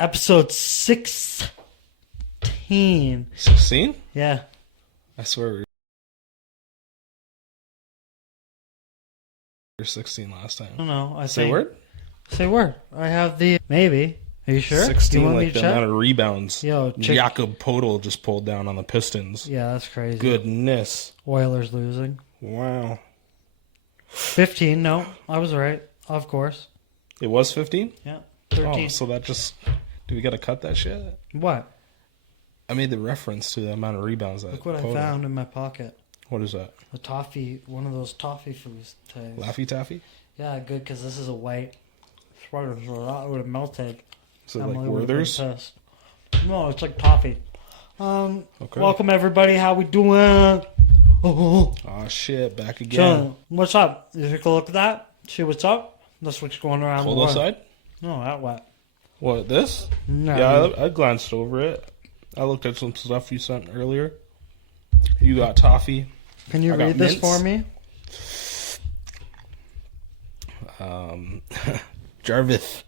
episode 16. 16? Yeah. I swear we were 16 last time. I don't know. Say word? Say word. I have the... Maybe. Are you sure? 16, you want like me to the check? amount of rebounds Yo, Jakob Podol just pulled down on the Pistons. Yeah, that's crazy. Goodness. Oilers losing. Wow. 15, no. I was right. Of course. It was 15? Yeah. 13. Oh, so that just... Do we got to cut that shit? What? I made the reference to the amount of rebounds that Look what Podol. I found in my pocket. What is that? A toffee, one of those toffee foods. Laffy Taffy? Yeah, good, because this is a white. That would have melted. Is it Emily like would've been Werther's? pissed. No, it's like toffee. Okay. Welcome everybody. How we doing? Oh, Shit, back again. John, what's up? You take a look at that. See what's up. That's what's going around. Cold the world. outside? No, that what? What, this? No. Yeah, I glanced over it. I looked at some stuff you sent earlier. You got toffee. Can you I got read this mints. for me? Jarvis.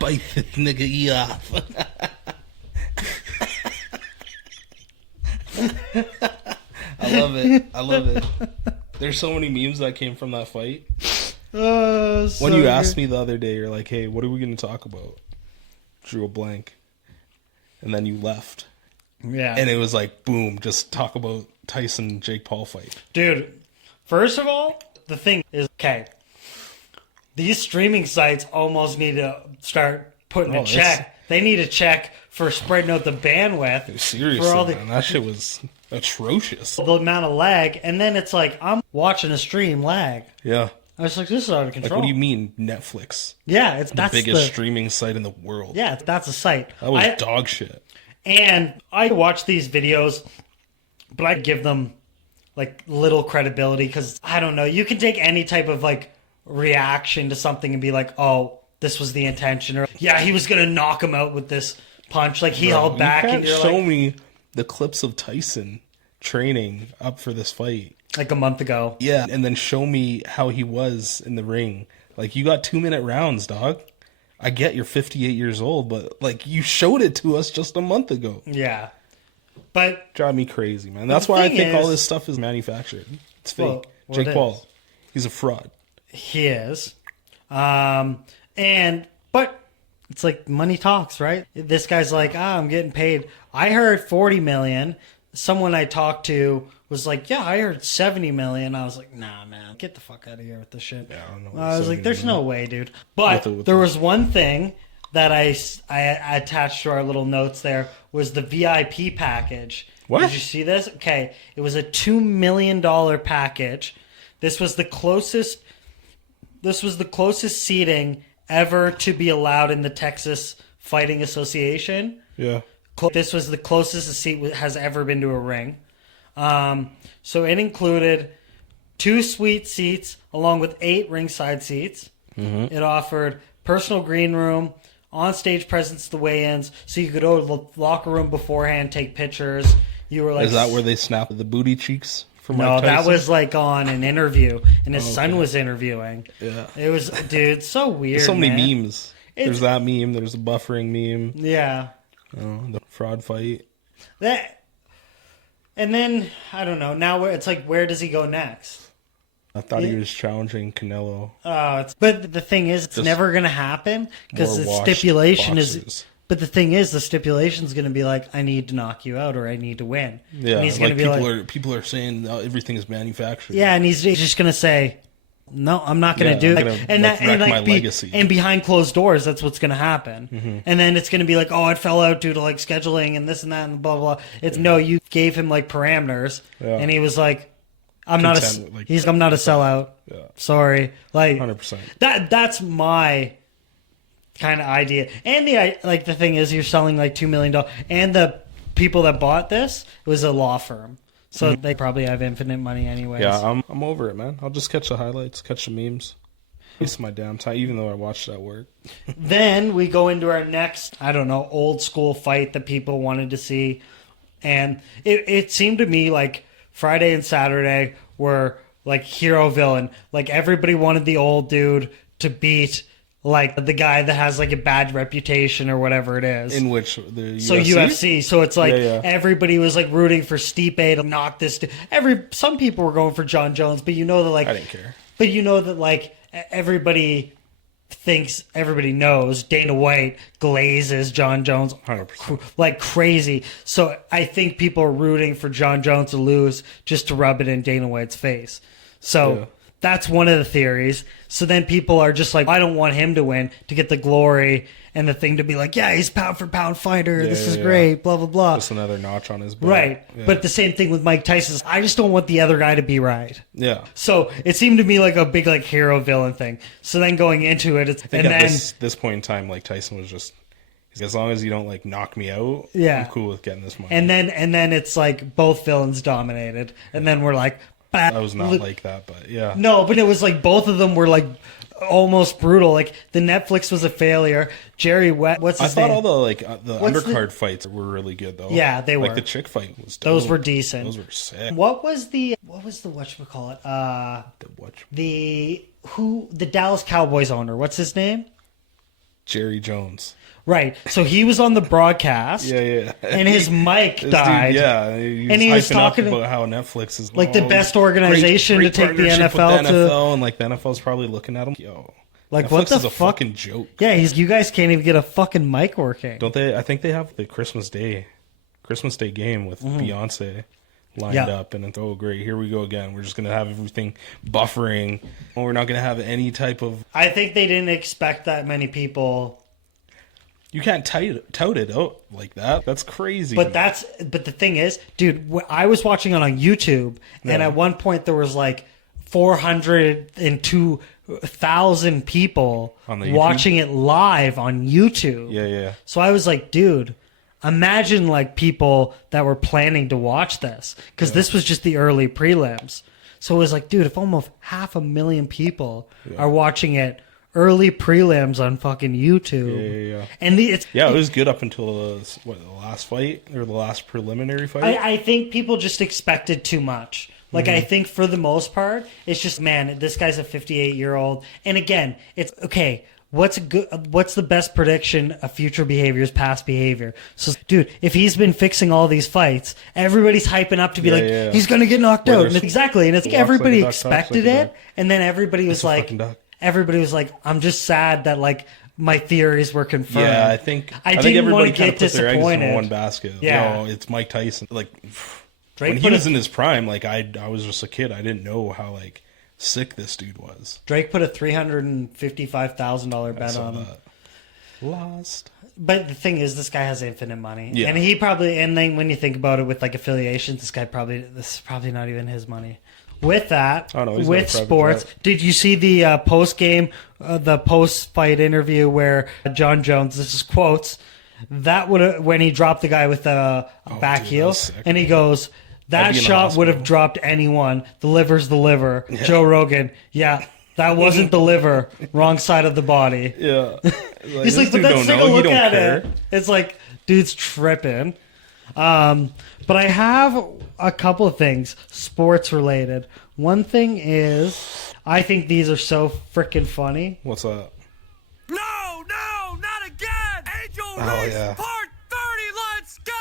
Bite this nigga ear off. I love it. I love it. There's so many memes that came from that fight. So When you asked me the other day, you're like, hey, what are we going to talk about? Drew a blank. And then you left. Yeah. And it was like, boom, just talk about Tyson Jake Paul fight. Dude, first of all, the thing is, okay, these streaming sites almost need to start putting a check. They need a check for spreading out the bandwidth. Seriously, for all man, that shit was atrocious. the amount of lag, and then it's like, I'm watching a stream lag. Yeah. I was like, this is out of Like, control. what do you mean Netflix? Yeah, The biggest streaming site in the world. Yeah, that's a site. That was dog shit. And I watch these videos, but I give them like little credibility because I don't know. You can take any type of like reaction to something and be like, "Oh, this was the intention," or "Yeah, he was gonna knock him out with this punch." Like he held back, You and can't you're show like, me the clips of Tyson training up for this fight. like a month ago. Yeah, and then show me how he was in the ring. Like, you got 2-minute rounds, dog. I get you're 58 years old, but like, you showed it to us just a month ago. Yeah, but Drive me crazy, man. That's why I think all this stuff is manufactured. It's fake. Well, Jake it Paul, is. he's a fraud. he is. But it's like money talks, right? This guy's like, I'm getting paid. I heard 40 million. Someone I talked to was like, yeah, I heard 70 million. I was like, nah, man, get the fuck out of here with this shit. Yeah, I don't know. I was like, there's no way, dude. But there was one thing that I attached to our little notes there was the VIP package. What? Did you see this? Okay. It was a $2 million package. This was the closest seating ever to be allowed in the Texas Fighting Association. Yeah. This was the closest a seat has ever been to a ring. So it included 2 suite seats along with 8 ringside seats. Mm-hmm. It offered personal green room, on-stage presence at the weigh-ins, so you could go to the locker room beforehand, take pictures. You were like, Is that where they snapped the booty cheeks for Mike no, Tyson? that was like on an interview, and his son was interviewing. Yeah. It was, dude, so weird. There's so many man. memes. There's that meme. There's the buffering meme. Yeah. The fraud fight. That, and then I don't know. Now it's like, where does he go next? I thought he was challenging Canelo. But the thing is, it's Just never going to happen because more the washed stipulation boxers. is. But the thing is, the stipulation is going to be like, I need to knock you out or I need to win. Yeah, and he's going to be people are saying everything is manufactured. yeah, and he's just going to say, no, I'm not going to do I'm it. gonna, And wreck my be, legacy. and behind closed doors, that's what's going to happen. Mm-hmm. And then it's going to be like, oh, it fell out due to like scheduling and this and that and blah blah. Blah. It's no, you gave him like parameters, and he was like, I'm not a sellout. Yeah. Sorry, like 100%. That's my kind of idea. And the thing is, you're selling like $2 million, and the people that bought this was a law firm. So they probably have infinite money anyways. Yeah, I'm over it, man. I'll just catch the highlights, catch the memes. Waste my damn time, even though I watched that work. Then we go into our next, I don't know, old school fight that people wanted to see. And it seemed to me like Friday and Saturday were like hero villain. Like everybody wanted the old dude to beat like the guy that has like a bad reputation or whatever it is. In which the So UFC? UFC, so it's like Yeah. everybody was like rooting for Stipe to knock this. Some people were going for John Jones, but you know that like I didn't care. But you know that like everybody knows Dana White glazes John Jones 100%. like crazy. So I think people are rooting for John Jones to lose just to rub it in Dana White's face. So. Yeah. That's one of the theories. So then people are just like, I don't want him to win to get the glory and the thing to be like, yeah, he's pound for pound fighter. This is great, blah, blah, blah. Just another notch on his belt. Right. Yeah. But the same thing with Mike Tyson. I just don't want the other guy to be right. Yeah. So it seemed to me like a big like hero villain thing. So then going into it, it's, I think at this point in time, like Tyson was just, as long as you don't like knock me out, Yeah. I'm cool with getting this money. and then it's like both villains dominated. And then we're like, I was not like that, but yeah. No, but it was like both of them were like almost brutal. Like the Netflix was a failure. Jerry what's his name? I thought all the like the undercard fights were really good though. Yeah, they were. Like the chick fight was dope. Those were decent. Those were sick. What was the whatchamacallit? The Dallas Cowboys owner, what's his name? Jerry Jones. Right. So he was on the broadcast. Yeah. And his mic This died. Dude, yeah, And he was hyping up talking about how Netflix is like the best organization great to take the partnership NFL with the NFL, and like the NFL's probably looking at him. Yo, like Netflix what the is a fuck? fucking joke. Yeah, you guys can't even get a fucking mic working. Don't they? I think they have the Christmas Day game with Beyonce lined Yeah. up, and it's, oh great, here we go again. We're just gonna have everything buffering. We're not gonna have any type of. I think they didn't expect that many people. You can't tout it out like that. That's crazy. But the thing is, dude, I was watching it on YouTube, and at one point there was like 402,000 people On the YouTube? watching it live on YouTube. Yeah. So I was like, dude, imagine like people that were planning to watch this, because this was just the early prelims. So it was like, dude, if almost 500,000 people are watching it early prelims on fucking YouTube. Yeah. And It was good up until the last fight or the last preliminary fight. I think people just expected too much. Like, I think for the most part, it's just, man, this guy's a 58-year-old. And again, it's, okay, what's the best prediction of future behavior is past behavior? So, dude, if he's been fixing all these fights, everybody's hyping up to be he's going to get knocked out. And exactly. And it's like everybody expected it. And then everybody was like, I'm just sad that, like, my theories were confirmed. Yeah, I think didn't want everybody to kind get of put their eggs disappointed. in one basket. Yeah. It's Mike Tyson. Like Drake when he was in his prime, like I was just a kid. I didn't know how like sick this dude was. Drake put a $355,000 bet on him. Lost. But the thing is, this guy has infinite money, Yeah. and he probably. And then when you think about it with like affiliations, this is probably not even his money. With that, Oh, no, he's with got a private sports, jet. did you see the post-fight interview where John Jones? This is quotes. That would have when he dropped the guy with the back dude, heel, that was sick, and he goes, "That I'd be in the shot would have hospital." dropped anyone. The liver's the liver." Joe Rogan, yeah. That wasn't the liver. Wrong side of the body. Yeah. He's like, but let's take a look at it. It's like, dude's tripping. But I have a couple of things sports related. One thing is, I think these are so freaking funny. What's up? No, not again! Angel Reese, yeah. part 30, let's go!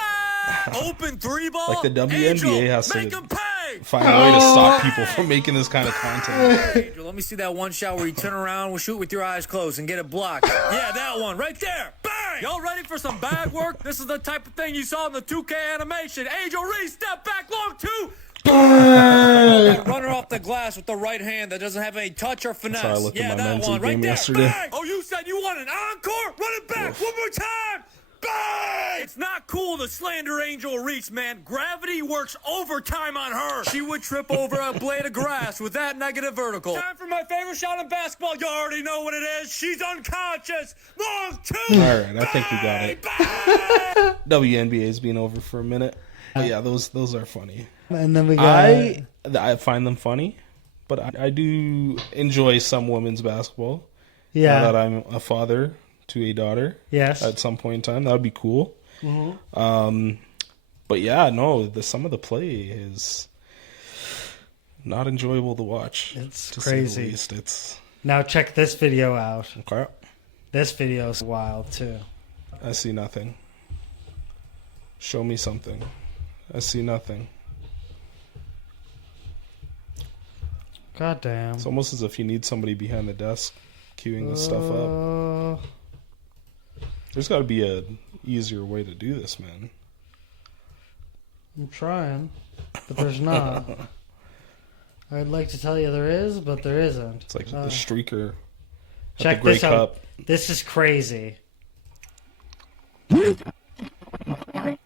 Open three ball. Like the WNBA Angel, has to make him pay! Find a way to stop people from making this kind of content. Angel, let me see that one shot where you turn around, we'll shoot with your eyes closed and get it blocked. Yeah, that one, right there! Bang! Y'all ready for some bag work? This is the type of thing you saw in the 2K animation. Angel Reese, step back, long two! Run her off the glass with the right hand that doesn't have any touch or finesse. That's how I looked at my that men's one league right game there. yesterday. Bang! Oh, you said you want an encore? Run it back one more time. Bang! It's not cool to slander Angel Reese, man. Gravity works overtime on her. She would trip over a blade of grass with that negative vertical. Time for my favorite shot in basketball. You already know what it is. She's unconscious. Long two. All right, I think we got it. WNBA's been over for a minute. But yeah, those are funny. And then we got. I find them funny, but I do enjoy some women's basketball. Yeah. Now that I'm a father to a daughter. Yes. At some point in time, that would be cool. Mm-hmm. But yeah, no, some of the play is not enjoyable to watch. It's to crazy. say the least. It's Now check this video out. okay. This video's wild too. I see nothing. Show me something. I see nothing. God damn. It's almost as if you need somebody behind the desk queuing this stuff up. There's got to be a easier way to do this, man. I'm trying, but there's not. I'd like to tell you there is, but there isn't. It's like the streaker. Check the Grey this out. Cup. This is crazy. Boom!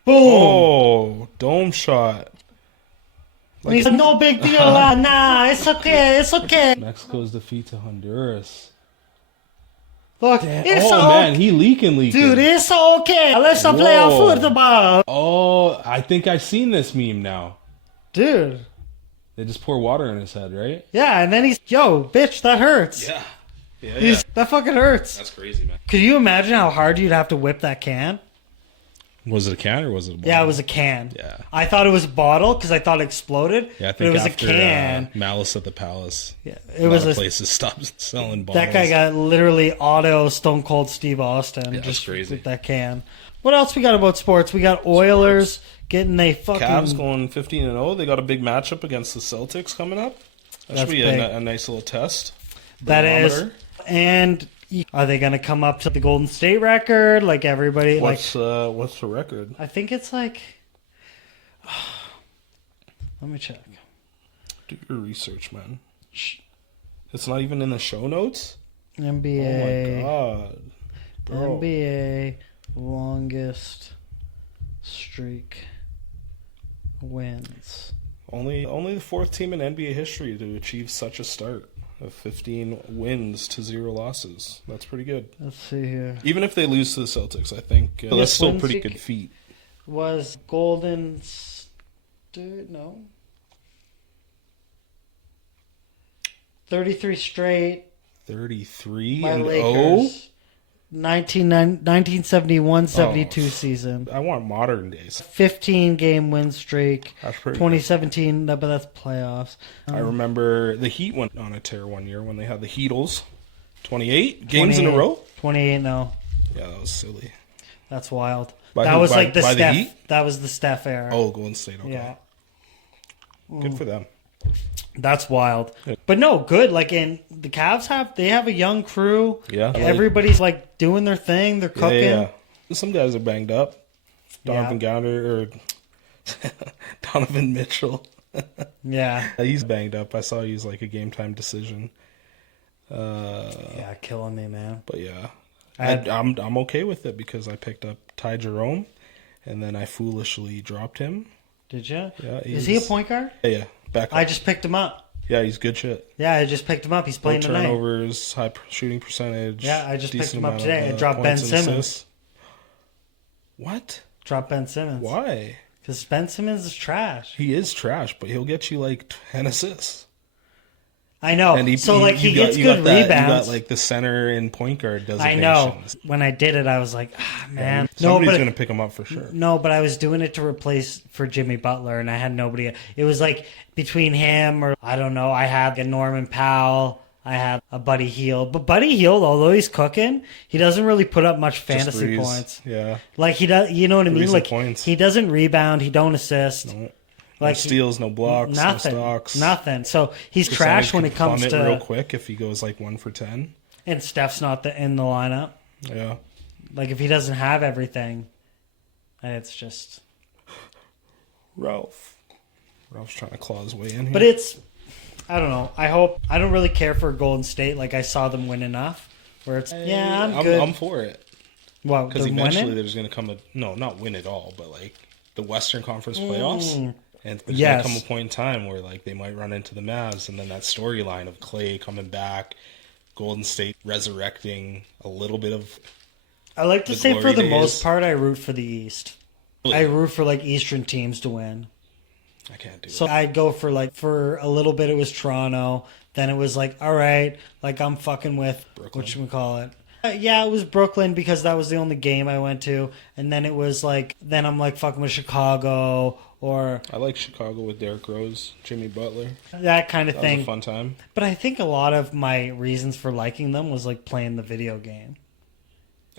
Oh, dome shot. And he's like, no big deal. Nah, it's okay. It's okay. Mexico's defeat to Honduras. Look, it's Oh, okay. man, he leaking. Dude, it's okay. Let's play our Whoa. football. Oh, I think I've seen this meme now. Dude. They just pour water in his head, right? Yeah, and then he's, yo, bitch, that hurts. Yeah. Yeah. That fucking hurts. That's crazy, man. Could you imagine how hard you'd have to whip that can? Was it a can or was it a bottle? Yeah, it was a can. Yeah. I thought it was a bottle because I thought it exploded. Yeah, I but think it was after, a can. Malice at the Palace. Yeah, It was places stopped selling bottles. That guy got literally auto Stone Cold Steve Austin. Yeah, just that's crazy. with that can. What else we got about sports? We got Oilers getting a fucking... Cavs going 15-0. They got a big matchup against the Celtics coming up. That should That's be big. a nice little test. That is. Barometer. And are they going to come up to the Golden State record like everybody? What's the record? I think it's like... Let me check. Do your research, man. It's not even in the show notes? NBA... Oh, my God. Bro. NBA longest streak wins. Only the fourth team in NBA history to achieve such a start of 15 wins to 0 losses. That's pretty good. Let's see here. Even if they lose to the Celtics, I think that's still a pretty good feat. Was Golden State? No. 33 straight 33 by and 0. Lakers. 1971-72 season. I want modern days. 15 game win streak. That's pretty 2017, but that's playoffs. I remember the Heat went on a tear one year when they had the Heatles. 28 games in a row? 28, no. Yeah, that was silly. That's wild. By that who? was By- like the by the Steph. Heat? That was the Steph era. Oh, Golden State. Okay. Yeah. Good for them. That's wild. Yeah. But no, good. Like, in the Cavs have a young crew. Yeah. Everybody's like doing their thing. They're cooking. Yeah. Some guys are banged up. Donovan Gounder or Donovan Mitchell. Yeah. He's banged up. I saw he's like a game time decision. Yeah, killing me, man. But yeah, I- I'm okay with it because I picked up Ty Jerome, and then I foolishly dropped him. Did you? Yeah, Is he a point guard? Yeah, back up. I just picked him up. Yeah, he's good shit. Yeah, I just picked him up. He's Low playing tonight. turnovers, high shooting percentage. Yeah, I just picked decent him up amount today. of, I dropped Ben points and Simmons. assists. What? Drop Ben Simmons. Why? Because Ben Simmons is trash. He is trash, but he'll get you like 10 assists. I know. And he gets good you got rebounds. like the center and point guard I designations. know. When I did it, I was like, man. Somebody's going to pick him up for sure. No, but I was doing it to replace for Jimmy Butler, and I had nobody. It was like between him or, I don't know, I had a Norman Powell. I had a Buddy Hield. But Buddy Hield, although he's cooking, he doesn't really put up much fantasy threes. points. Yeah. Like, he does, you know what I mean? Threes and Like, points. he doesn't rebound, he don't assist. No Like, steals, no blocks, nothing. no stocks. Nothing. So he's Percentage trash when can it comes plummet real to. quick if he goes like 1 for 10. And Steph's not in the lineup. Yeah. Like, if he doesn't have everything, it's just. Ralph's trying to claw his way in here. But it's. I don't know. I don't really care for Golden State. Like, I saw them win enough where it's. Yeah, I'm good. I'm for it. Well, Because they're eventually winning? there's going to come no, not win it all, but like the Western Conference playoffs. And there's Yes. going to come a point in time where like they might run into the Mavs, and then that storyline of Clay coming back, Golden State resurrecting a little bit of. I like to the say for glory the days. most part, I root for the East. Really? I root for like Eastern teams to win. I can't do So it. I'd go for a little bit it was Toronto. Then it was like, all right, like I'm fucking with Brooklyn. whatchamacallit. Yeah, it was Brooklyn because that was the only game I went to. And then it was like, then I'm like fucking with Chicago or I like Chicago with Derrick Rose, Jimmy Butler. that kind of That was thing. a fun time. But I think a lot of my reasons for liking them was like playing the video game.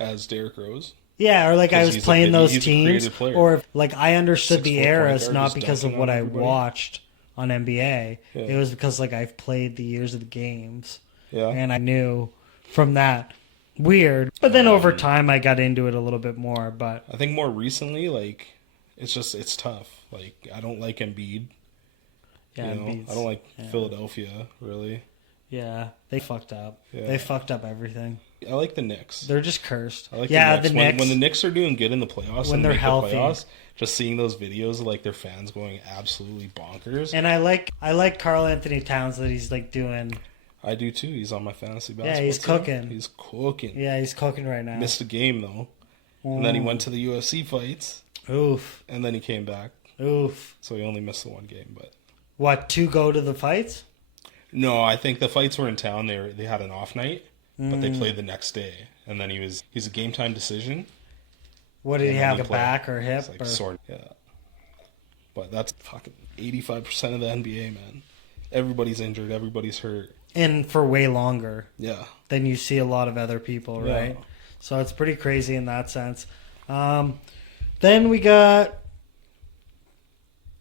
as Derrick Rose. Yeah, or like I was playing those he's a teams, creative player. or like I understood the 6'4" point eras guard not just because of dunking what on I everybody. watched on NBA. Yeah. It was because like I've played the years of the games, Yeah. and I knew from that. Weird, but then over time I got into it a little bit more. But I think more recently, like it's tough. Like I don't like Embiid. yeah, You know? Embiid's- I don't like Philadelphia really. Yeah, they fucked up. Yeah. They fucked up everything. I like the Knicks. They're just cursed. I like yeah, the Knicks. When the Knicks are doing good in the playoffs, when and they're make healthy. the playoffs, just seeing those videos of like their fans going absolutely bonkers. And I like Karl Anthony Towns that he's like doing. I do too. He's on my fantasy basketball. He's team. cooking. He's cooking. Yeah, he's cooking right now. Missed a game though, and then he went to the UFC fights, Oof, and then he came back. oof. So he only missed the one game. But What, to go to the fights? no, I think the fights were in town. They had an off night, but they played the next day, and then he's a game time decision. What did he And then have, he a played. back or hip? It's like or... sort of, yeah. But that's fucking 85% of the NBA, man. Everybody's injured. Everybody's hurt. And for way longer Yeah. than you see a lot of other people, Yeah. right? So it's pretty crazy in that sense. Then we got...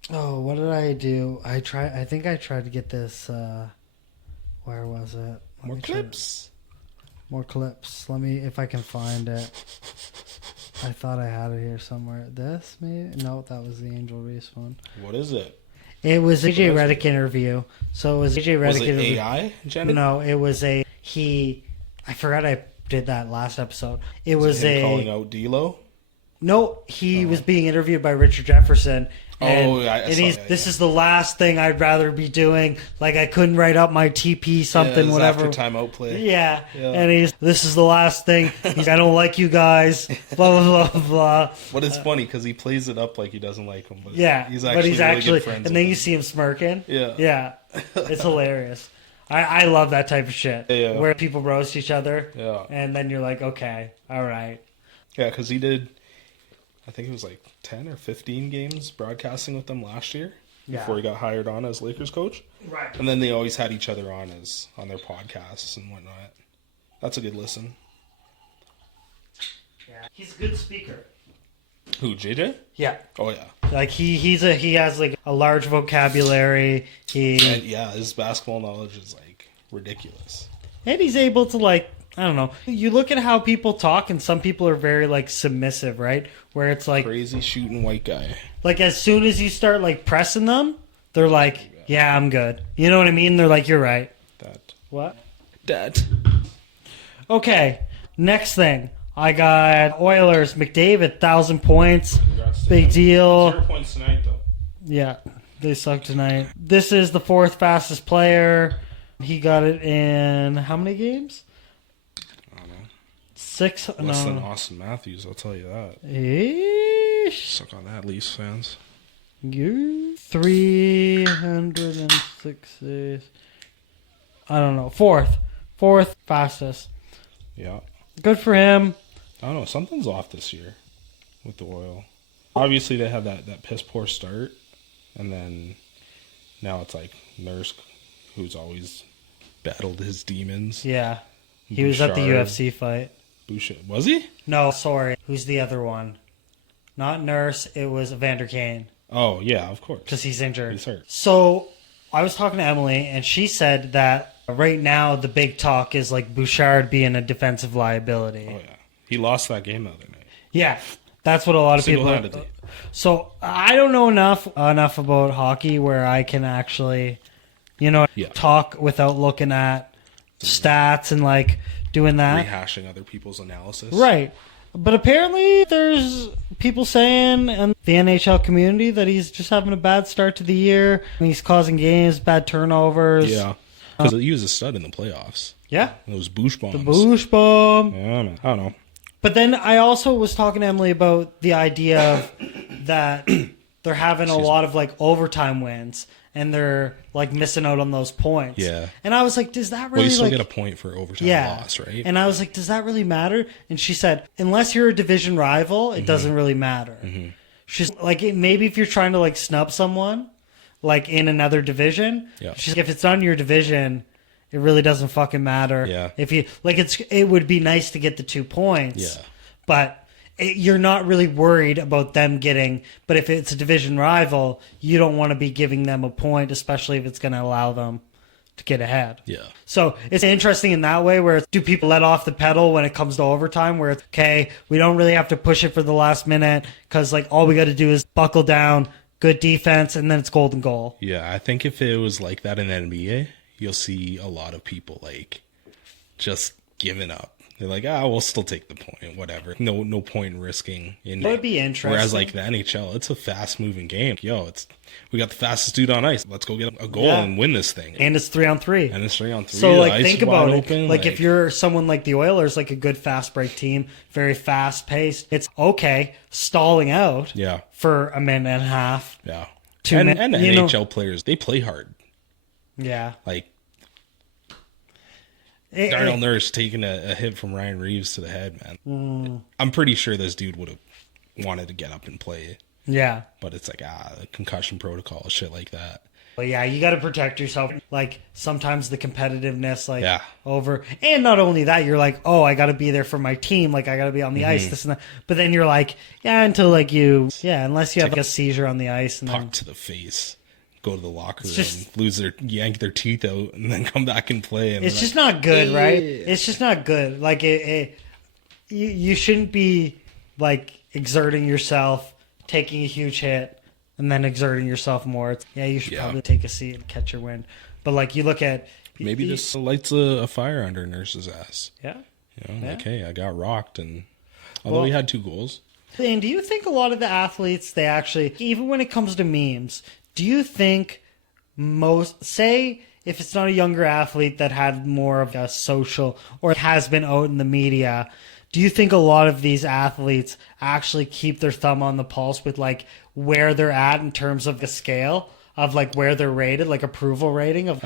Oh, what did I do? I think I tried to get this... where was it? Let More me try- clips. More clips. Let me, if I can find it. I thought I had it here somewhere. This, maybe? No, that was the Angel Reese one. What is it? It was AJ What is Redick interview. So it was AJ Redick Was it interview. AI generated? No, it was I forgot I did that last episode. It was Him a... calling out D'Lo? No, he was being interviewed by Richard Jefferson. And, Oh, yeah, I and saw he's, that, this yeah. is the last thing I'd rather be doing. Like, I couldn't write up my TP something, Yeah, whatever. after timeout play. Yeah. Yeah. And this is the last thing. I don't like you guys. Blah, blah, blah, blah. But it's funny because he plays it up like he doesn't like him. But Yeah. he's but actually he's really actually, good friends and with then him. you see him smirking. Yeah. Yeah. It's hilarious. I love that type of shit. Yeah. Where people roast each other. Yeah. And then you're like, okay, all right. Yeah, because he did, I think it was like 10 or 15 games broadcasting with them last year before he got hired on as Lakers coach. Right. And then they always had each other on their podcasts and whatnot. That's a good listen. Yeah. He's a good speaker. Who, JJ? Yeah. Oh, yeah. Like he has like a large vocabulary. And yeah, his basketball knowledge is like ridiculous. And he's able to, like, I don't know. You look at how people talk, and some people are very, like, submissive, right? Where it's like, Crazy shooting white guy. like as soon as you start, like, pressing them, they're like, yeah, I'm good. You know what I mean? They're like, you're right. What? That. Okay, next thing. I got Oilers, McDavid, 1,000 points. Big deal. 0 points tonight, though. Yeah, they suck tonight. This is the fourth fastest player. He got it in how many games? I don't know. 6. Less than No. Austin Matthews, I'll tell you that. Eesh. Suck on that, Leafs fans. You 360. I don't know. Fourth fastest. Yeah. Good for him. I don't know. Something's off this year with the Oil. Obviously, they had that piss poor start, and then now it's like Nurse, who's always battled his demons. Yeah, he was at the Bouchard. UFC fight. Boucher. Was he? No, sorry. Who's the other one? Not Nurse. It was Evander Kane Oh, yeah, of course. because he's injured. He's hurt. So I was talking to Emily, and she said that right now the big talk is like Bouchard being a defensive liability. Oh, yeah. He lost that game the other night. Yeah, that's what a lot of people. Single-handedly. So I don't know enough about hockey where I can actually, Yeah. talk without looking at stats and like doing that. Rehashing other people's analysis. Right. But apparently there's people saying in the NHL community that he's just having a bad start to the year. He's causing games, bad turnovers. Yeah. Because he was a stud in the playoffs. Yeah. Those boosh bombs. The Boosh bomb. Yeah, man. I don't know. But then I also was talking to Emily about the idea of that they're having a lot of like overtime wins and they're like missing out on those points. Yeah. And I was like, does that Well, really you still like get a point for overtime loss, right? And I was like, does that really matter? And she said, unless you're a division rival, it doesn't really matter. She's like, maybe if you're trying to like snub someone, like in another division, she's like, if it's not in your division, it really doesn't fucking matter. Yeah. If you like, it would be nice to get the 2 points. Yeah. but you're not really worried about them getting, but if it's a division rival, you don't want to be giving them a point, especially if it's going to allow them to get ahead. Yeah. So it's interesting in that way where do people let off the pedal when it comes to overtime where it's, okay, we don't really have to push it for the last minute because like all we got to do is buckle down, good defense, and then it's golden goal. Yeah, I think if it was like that in NBA, you'll see a lot of people like just giving up. They're like, we'll still take the point, whatever. No point in risking. That would be interesting. Whereas like the NHL, it's a fast-moving game. We got the fastest dude on ice. Let's go get a goal and win this thing. And it's 3-on-3. So like think about it. Like if you're someone like the Oilers, like a good fast break team, very fast-paced, it's okay stalling out for a minute and a half. Yeah. 2 minutes. And NHL players, they play hard. Yeah. Like Darnell Nurse taking a hit from Ryan Reeves to the head, man. I'm pretty sure this dude would have wanted to get up and play. Yeah. But it's like, concussion protocol, shit like that. Well, yeah, you got to protect yourself. Like, sometimes the competitiveness, over. And not only that, you're like, oh, I got to be there for my team. Like, I got to be on the ice, this and that. But then you're like, until like unless you have like a seizure on the ice. And puck to the face. Go to the locker room, yank their teeth out, and then come back and play. And it's just not good, right? It's just not good. Like you shouldn't be like exerting yourself, taking a huge hit, and then exerting yourself more. You should probably take a seat and catch your wind. But like you look at maybe this lights a fire under Nurse's ass. Yeah, like hey, I got rocked, and although he had 2 goals. And do you think a lot of the athletes they actually, even when it comes to memes? Do you think say if it's not a younger athlete that had more of a social or has been out in the media, do you think a lot of these athletes actually keep their thumb on the pulse with like where they're at in terms of the scale of like where they're rated, like approval rating of,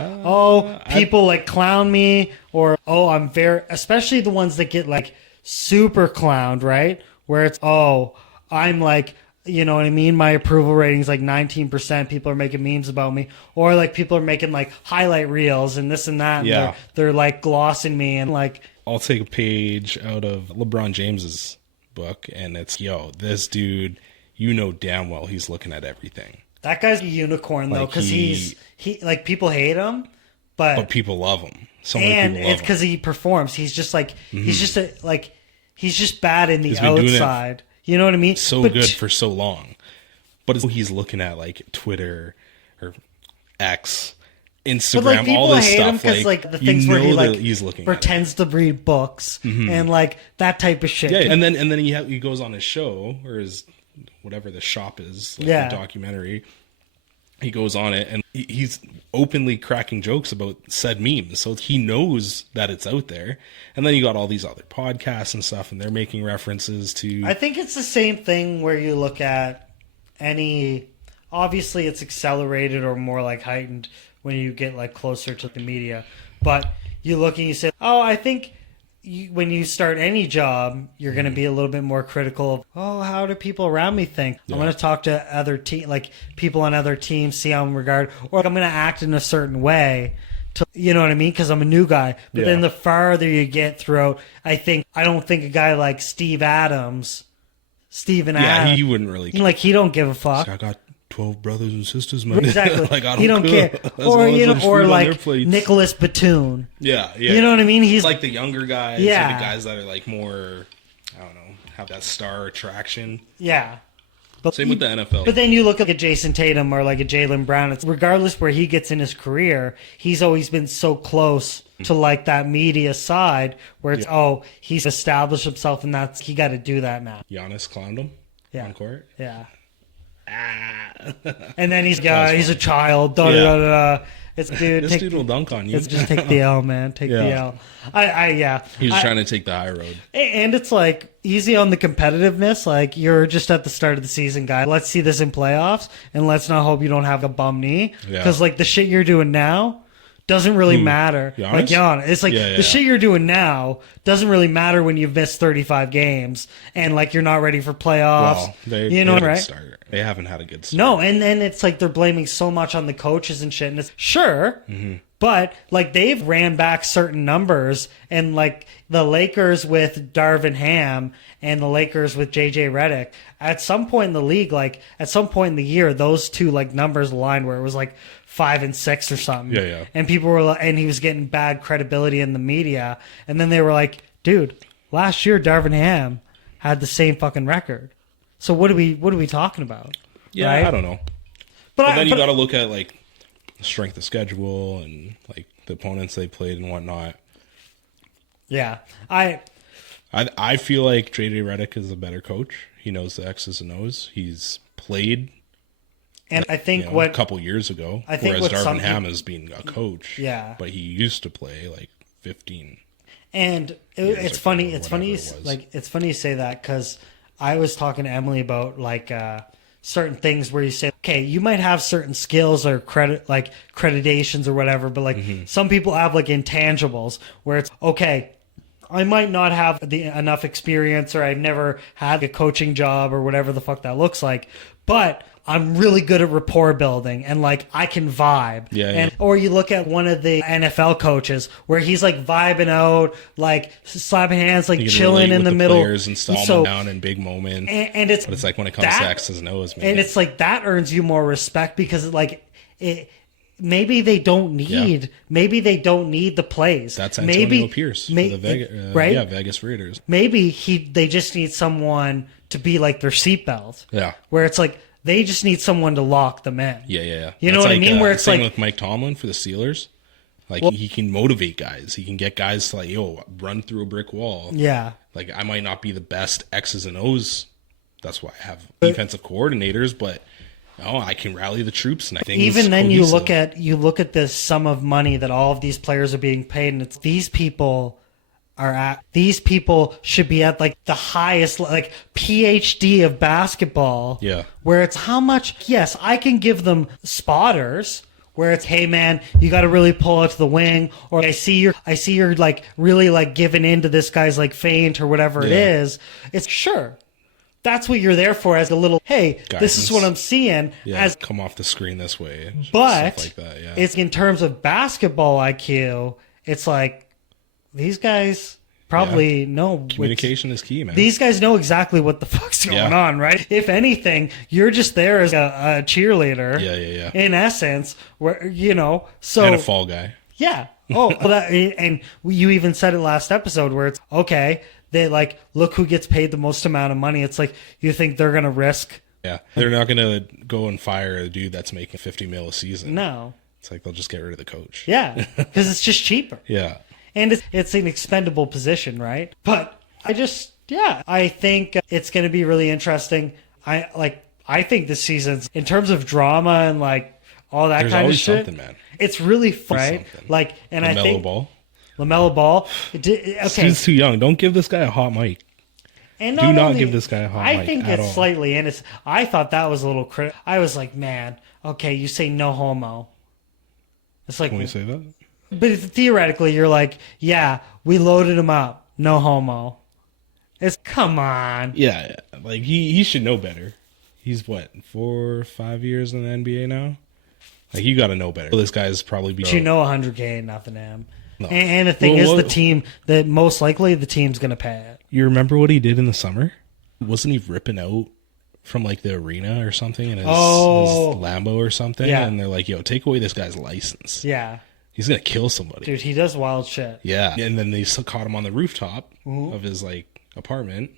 people like clown me or, I'm very, especially the ones that get like super clowned, right? Where it's, I'm like, you know what I mean? My approval rating's like 19%. People are making memes about me. Or like people are making like highlight reels and this and that. And they're like glossing me and like. I'll take a page out of LeBron James's book and it's, this dude, damn well he's looking at everything. That guy's a unicorn though, because he like people hate him, but people love him. So many people love him. And it's because he performs. He's just like, he's just bad in the outside. You know what I mean? Good for so long. But he's looking at like Twitter or X, Instagram, but, like, all this hate stuff. Him because like the things where he like he's looking pretends to read books and like that type of shit. Yeah, and then he goes on his show or his whatever the shop is, like the documentary. He goes on it and he's openly cracking jokes about said memes. So he knows that it's out there. And then you got all these other podcasts and stuff and they're making references to... I think it's the same thing where you look at obviously it's accelerated or more like heightened when you get like closer to the media. But you look and you say, I think... when you start any job, you're going to be a little bit more critical of, how do people around me think? I'm going to talk to other people on other teams, see how I'm regarded, or I'm going to act in a certain way. You know what I mean? Because I'm a new guy. But then the farther you get throughout, I don't think a guy like Steven Adams, he wouldn't really care. Like, he don't give a fuck. I got 12 brothers and sisters, man. Exactly. Like, I he don't care. Or like Nicholas Batum. Yeah. You know what I mean? He's like the younger guys, or the guys that are like more, I don't know, have that star attraction. Yeah. But same with the NFL. But then you look at a Jason Tatum or like a Jaylen Brown. It's regardless where he gets in his career, he's always been so close to like that media side where it's he's established himself and he got to do that now. Giannis clowned him on court. Yeah. And then he's a child. It's this dude will dunk on you. It's just take the L, man. Take the L. He's trying to take the high road. And it's like easy on the competitiveness. Like you're just at the start of the season, guy. Let's see this in playoffs, and let's not hope you don't have a bum knee because like the shit you're doing now doesn't really matter. Giannis? Like Giannis, it's like the shit you're doing now doesn't really matter when you've missed 35 games and like you're not ready for playoffs. Well, right? They haven't had a good start. No, and then it's like they're blaming so much on the coaches and shit. And it's But like they've ran back certain numbers, and like the Lakers with Darvin Ham and the Lakers with JJ Redick, at some point in the league, like at some point in the year, those two like numbers aligned where it was like 5 and 6 or something. Yeah. And people were, and he was getting bad credibility in the media, and then they were like, dude, last year Darvin Ham had the same fucking record. So what are we talking about? Yeah, right? I don't know. But then you got to look at like strength of schedule and like the opponents they played and whatnot. Yeah, I feel like JJ Redick is a better coach. He knows the X's and O's. He's played, and I think a couple years ago. I think whereas what Darvin Ham is being a coach. Yeah, but he used to play like 15. And it's funny. It's funny. It's funny you say that because I was talking to Emily about like certain things where you say, okay, you might have certain skills or accreditations or whatever, but like some people have like intangibles where it's okay. I might not have enough experience, or I've never had a coaching job or whatever the fuck that looks like, but I'm really good at rapport building and like I can vibe. Yeah. Or you look at one of the NFL coaches where he's like vibing out, like slapping hands, like chilling in the middle, players and stuff, down in big moments. And it's, but it's like when it comes to X's and O's, man. And it's like that earns you more respect because maybe they don't need the plays. That's Antonio Pierce for the Vegas Raiders. Maybe they just need someone to be like their seatbelt. Yeah. Where it's like they just need someone to lock them in. Yeah. You know what I mean? Where it's same like with Mike Tomlin for the Steelers. Like he can motivate guys. He can get guys to like, run through a brick wall. Yeah. Like I might not be the best X's and O's. That's why I have defensive coordinators, but I can rally the troops, and I think even then cohesive. you look at this sum of money that all of these players are being paid, and it's these people should be at like the highest like PhD of basketball. Yeah. Where it's how much, yes, I can give them spotters where it's, hey man, you got to really pull out to the wing, or I see you're like really like giving into this guy's like feint or whatever it is. It's sure. That's what you're there for, as a little, hey, guidance. This is what I'm seeing. Yeah, come off the screen this way. But stuff like that, yeah. It's in terms of basketball IQ, it's like these guys probably know. Communication is key, man. These guys know exactly what the fuck's going on, right? If anything, you're just there as a cheerleader. Yeah. In essence, where so and a fall guy. Yeah. Oh, well, and you even said it last episode where it's okay. They like look who gets paid the most amount of money. It's like you think they're gonna risk? Yeah, they're not gonna go and fire a dude that's making $50 million a season. No, it's like they'll just get rid of the coach. Yeah, because it's just cheaper. Yeah, and it's an expendable position, right? But I think it's gonna be really interesting. I think this season's in terms of drama and like all that kind of shit. Something, man. It's really fun, right? Like, and I think LaMelo Ball. Okay, he's too young. Don't give this guy a hot mic. And do not give this guy a hot mic. I think it's slightly innocent. I thought that was a little critical. I was like, man, okay, you say no homo. It's like, can we say that? But theoretically, you're like, yeah, we loaded him up, no homo. It's come on. Yeah, like he should know better. He's what, 4 or 5 years in the NBA now. Like you got to know better. This guy's probably. But $100K ain't nothing to him. No. And the thing is, the team that most likely the team's going to pay it. You remember what he did in the summer? Wasn't he ripping out from like the arena or something in his Lambo or something? Yeah. And they're like, yo, take away this guy's license. Yeah. He's going to kill somebody. Dude, he does wild shit. Yeah. And then they caught him on the rooftop of his like apartment.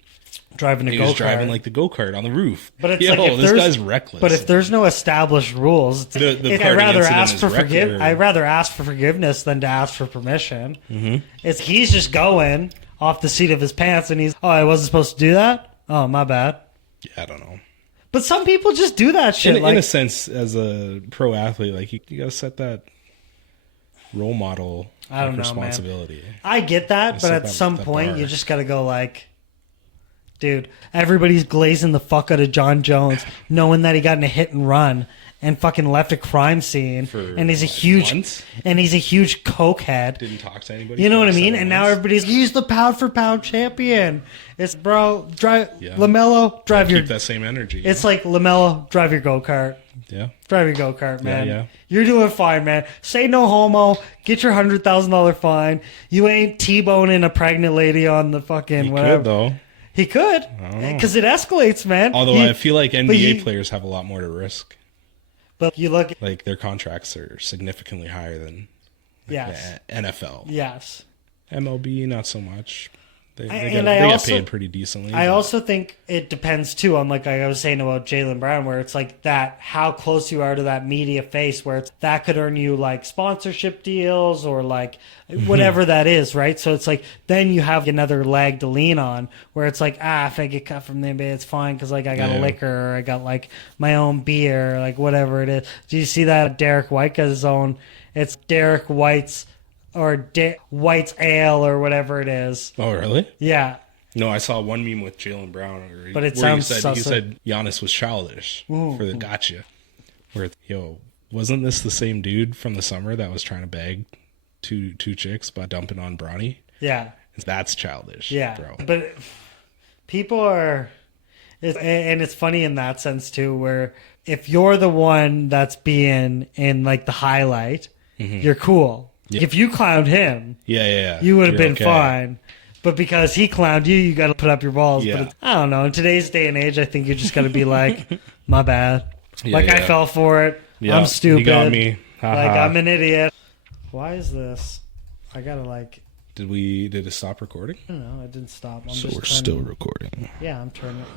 Driving a go-kart. He was driving like the go-kart on the roof. But it's like, if this guy's reckless. But if there's no established rules, I'd rather ask for forgiveness than to ask for permission. Mm-hmm. He's just going off the seat of his pants, and I wasn't supposed to do that? Oh, my bad. Yeah, I don't know. But some people just do that shit. In a sense, as a pro athlete, like you got to set that role model responsibility. Man. I get that, but at some point, you just got to go like, dude, everybody's glazing the fuck out of John Jones, knowing that he got in a hit and run and fucking left a crime scene, and he's a huge cokehead. Didn't talk to anybody. You know what I mean? And now he's the pound for pound champion. It's LaMelo, drive keep that same energy. It's like LaMelo, drive your go kart. Yeah. Drive your go-kart, man. Yeah. You're doing fine, man. Say no homo. Get your $100,000 fine. You ain't T-boning a pregnant lady on the fucking He whatever. could, though. He could. Because it escalates, man. Although I feel like NBA players have a lot more to risk. But you look... Like, their contracts are significantly higher than Yes. the NFL. Yes. MLB, not so much. They And get paid pretty decently. I also think it depends too on, like I was saying about Jaylen Brown, where it's like that, how close you are to that media face, where it's that could earn you like sponsorship deals or like whatever that is, right? So it's like then you have another leg to lean on, where it's like, if I get cut from the NBA, it's fine because like I got a liquor, or I got like my own beer, like whatever it is. Do you see that Derek White got his own? It's Derek White's. Or White's Ale or whatever it is. Oh, really? Yeah. No, I saw one meme with Jaylen Brown. But it where sounds he said Giannis was childish for the gotcha. Where, wasn't this the same dude from the summer that was trying to bag two chicks by dumping on Bronny? Yeah. That's childish, bro. But people are... And it's funny in that sense, too, where if you're the one that's being in, like, the highlight, you're cool. Yep. If you clowned him, you would have been fine. But because he clowned you, you got to put up your balls. Yeah. But I don't know. In today's day and age, I think you just got to be like, my bad. I fell for it. I'm stupid. You got me. Like, I'm an idiot. Why is this? I got to like... Did it stop recording? I don't know. It didn't stop. So we're still recording. Yeah,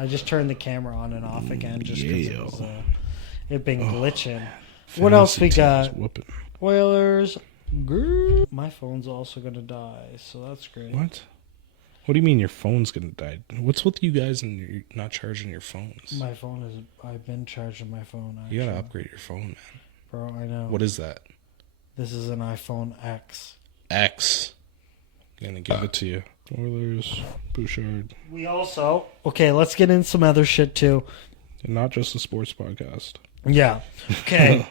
I just turned the camera on and off again just because it been glitching. What else we got? Oilers... My phone's also gonna die, so that's great. What do you mean your phone's gonna die? What's with you guys and you're not charging your phones? My phone is... I've been charging my phone, actually. You gotta upgrade your phone, man. Bro, I know. What is that? This is an iPhone X. X. Gonna give it to you. Oilers, Bouchard. We also... Okay, let's get in some other shit, too. And not just a sports podcast. Yeah. Okay.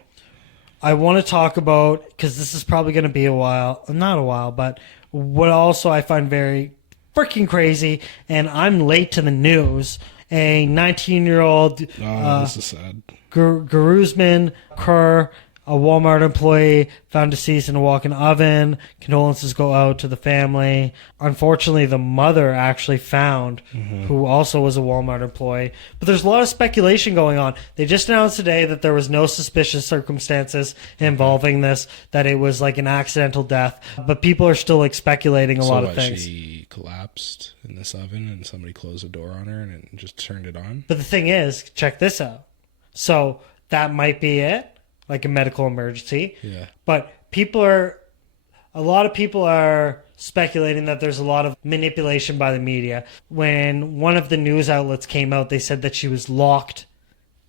I want to talk about, because this is probably going to be not a while, but what also I find very freaking crazy, and I'm late to the news, a 19-year-old this is sad. Guruzman Kerr, a Walmart employee, found deceased in a walk-in oven. Condolences go out to the family. Unfortunately, the mother actually found, who also was a Walmart employee. But there's a lot of speculation going on. They just announced today that there was no suspicious circumstances involving this, that it was like an accidental death. But people are still like speculating a lot of things. She collapsed in this oven and somebody closed the door on her and it just turned it on? But the thing is, check this out. So that might be it. Like a medical emergency. Yeah. But a lot of people are speculating that there's a lot of manipulation by the media. When one of the news outlets came out, they said that she was locked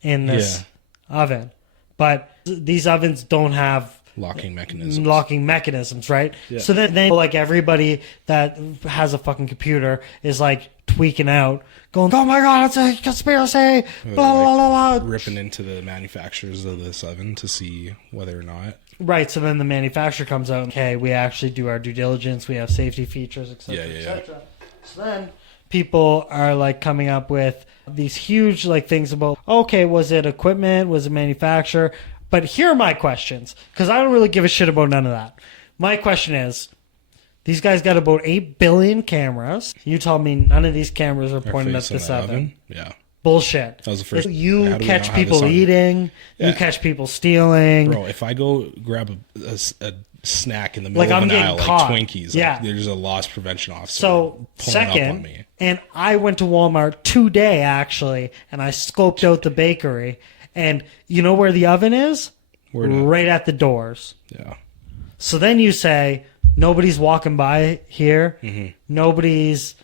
in this oven. But these ovens don't have locking mechanisms, right? Yeah. So then like everybody that has a fucking computer is like tweaking out, going, "Oh my god, it's a conspiracy!" Blah blah blah blah. Ripping into the manufacturers of this oven to see whether or not. Right. So then the manufacturer comes out, okay, we actually do our due diligence, we have safety features, etc., etc. So then people are like coming up with these huge like things about, okay, was it equipment, was it manufacturer? But here are my questions, because I don't really give a shit about none of that. My question is, these guys got about 8 billion cameras. You tell me none of these cameras are pointed at this oven. Yeah. Bullshit. That was the first. You catch people eating. Yeah. You catch people stealing. Bro, if I go grab a snack in the middle of an aisle, caught. Like Twinkies, like, there's a loss prevention officer so pulling up on me. And I went to Walmart today, actually, and I scoped out the bakery. And you know where the oven is? Right at the doors. Yeah. So then you say, nobody's walking by here. Mm-hmm. Nobody's...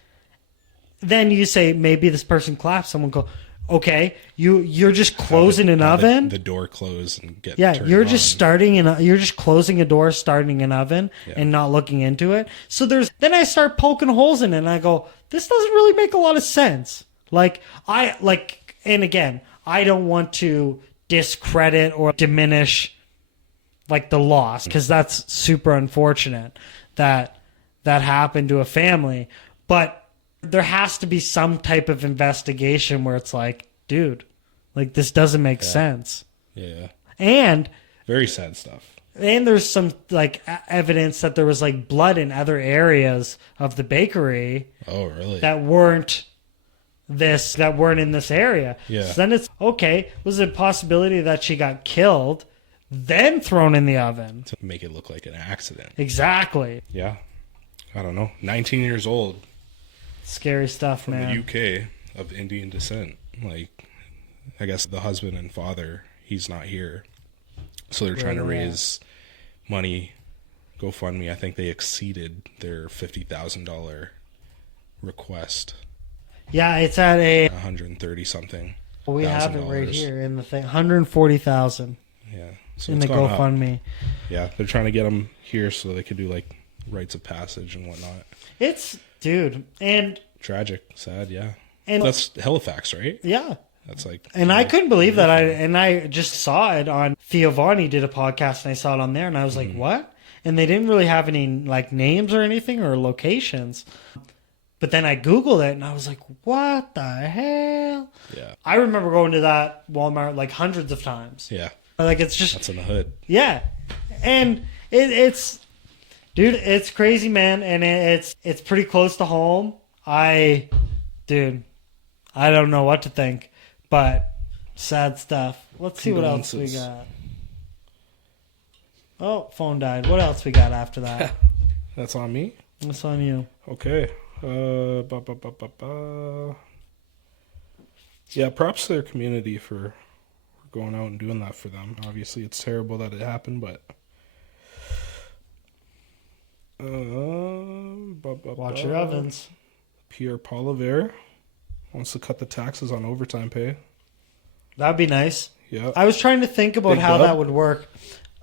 Then you say, maybe this person clapped. Someone go, okay, you're just closing an oven. The door closed and get you're just you're just closing a door, starting an oven, and not looking into it. So then I start poking holes in it, and I go, this doesn't really make a lot of sense. And again, I don't want to discredit or diminish like the loss, because that's super unfortunate that happened to a family, but there has to be some type of investigation where it's like, dude, like this doesn't make sense. Yeah. And Very sad stuff. there's some like evidence that there was like blood in other areas of the bakery Oh, really? that weren't in this area. Yeah. So then it's okay. Was it a possibility that she got killed, then thrown in the oven? To make it look like an accident. Exactly. Yeah. I don't know. 19 years old. Scary stuff, From man. the UK of Indian descent. Like, I guess the husband and father, he's not here. So they're trying to raise money, GoFundMe. I think they exceeded their $50,000 request. Yeah, it's at a 130 something. we have it right here in the thing. 140,000 Yeah. So in it's the gone up. GoFundMe. Yeah, they're trying to get them here so they could do like rites of passage and whatnot. It's dude, and Tragic, sad, yeah. And that's Halifax, right? yeah. That's like, And I couldn't believe that. I just saw it on Theo Vaughn did a podcast, and I saw it on there, and I was like, what? And they didn't really have any like names or anything or locations. But then I Googled it, and I was like, what the hell? Yeah. I remember going to that Walmart like hundreds of times. Yeah. Like it's just That's in the hood. yeah, and it's dude, it's crazy, man, and it's pretty close to home. I don't know what to think. But sad stuff. Let's see what else we got. Oh, phone died. What else we got after that? That's on me? What's on you? Okay. Yeah, props to their community for going out and doing that for them. Obviously, it's terrible that it happened, but... Watch your ovens. Pierre Polivier wants to cut the taxes on overtime pay. That'd be nice. Yeah. I was trying to think about Big how dub. that would work.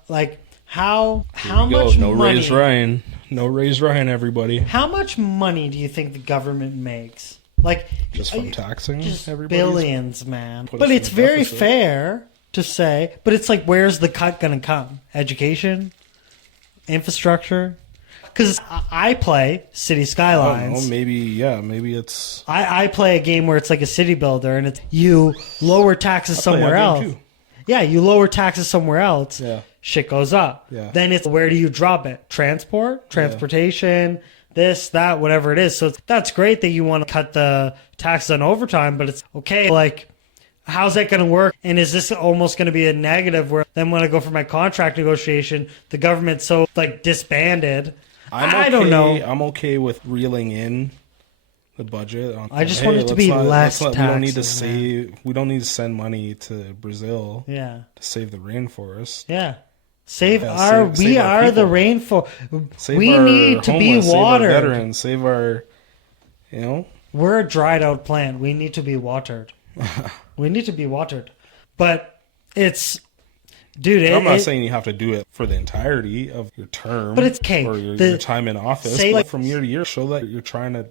Like how much No money? raise Ryan. No raise Ryan, everybody. How much money do you think the government makes? Like Just from taxing just everybody. billions, man. Put But us in it's a very deficit. fair to say. But it's like, where's the cut going to come? Education, infrastructure. Because I play City I Skylines. don't know, maybe it's... I play a game where it's like a city builder, and it's you lower taxes somewhere that else. game too. Yeah, you lower taxes somewhere else. Yeah. Shit goes up. Yeah. Then it's where do you drop it? Transportation, this, that, whatever it is. So that's great that you want to cut the taxes on overtime, but it's okay. Like, how's that going to work? And is this almost going to be a negative where then when I go for my contract negotiation, the government's so like disbanded? I don't know. I'm okay with reeling in the budget. I just want it to be less we don't need to taxes, save. We don't need to send money to Brazil. Yeah. To save the rainforest. Yeah. Save We our are the people. rainforest. Save We our need to be homeless, watered. Save our veterans. Save our, you know. We're a dried out plant. We need to be watered. We need to be watered. But it's, dude. I'm not saying you have to do it for the entirety of your term, But it's okay. or your time in office. say, But like- from year to year, show that you're trying to.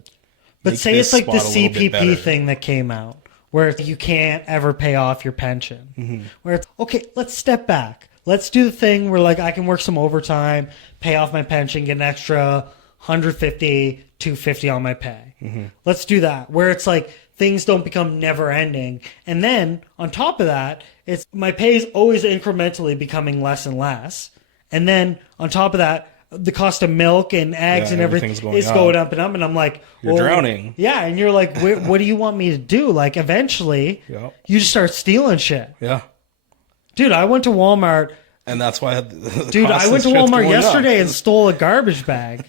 But make say this it's like the spot a little bit better. CPP thing that came out, where you can't ever pay off your pension. Mm-hmm. Where it's okay. Let's step back. Let's do the thing where like I can work some overtime, pay off my pension, get an extra 150, 250 on my pay. Mm-hmm. Let's do that. Where it's like things don't become never ending. And then on top of that, it's my pay is always incrementally becoming less and less. And then on top of that, the cost of milk and eggs Yeah, and everything everything's is going going up. up and up. And I'm like, You're drowning. Yeah. And you're like, what do you want me to do? Like eventually Yep. you just start stealing shit. Yeah. Dude, I went to Walmart. And that's why. Dude, I went to Walmart yesterday and stole a garbage bag.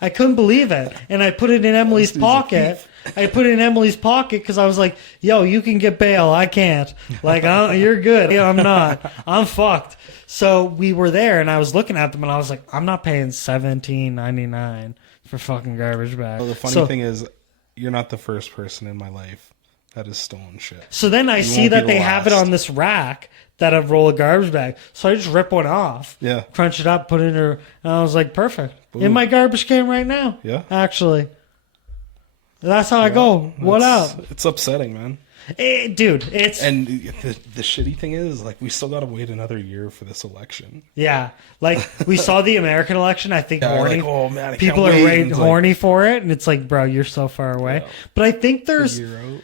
I couldn't believe it. And I put it in Emily's dude's a pocket. I put it in Emily's pocket because I was like, yo, you can get bail. I can't. Like, you're good. Yeah, I'm not. I'm fucked. So we were there and I was looking at them and I was like, I'm not paying $17.99 for fucking garbage bag. Well, the funny thing is, you're not the first person in my life that has stolen shit. So then I see won't that be they the have it last. on this rack that I roll a garbage bag. So I just rip one off. Yeah. Crunch it up, put it in her. And I was like, perfect. In Boom. my garbage can right now. Yeah. Actually. That's how I go. What up? It's upsetting, man. Dude, it's... And the shitty thing is, like, we still got to wait another year for this election. Yeah. Like, we saw the American election. I think Yeah, horny. like, oh, man, I people can't are wait. right And it's horny for it. And it's like, bro, you're so far away. Yeah. But I think there's... Year out.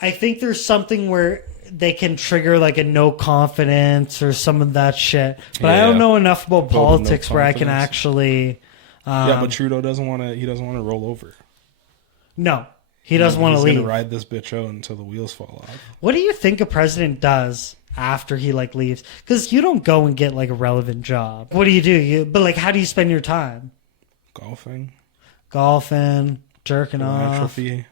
I think there's something where they can trigger like a no confidence or some of that shit. But I Yeah. don't know enough about Vote of no politics where I can confidence. actually. Yeah, but Trudeau doesn't want to. He doesn't want to roll over. No, he doesn't want to He's leave. gonna ride this bitch out until the wheels fall off. What do you think a president does after he like leaves? Because you don't go and get like a relevant job. What do? But like, how do you spend your time? Golfing, Golfing, jerking off. philanthropy.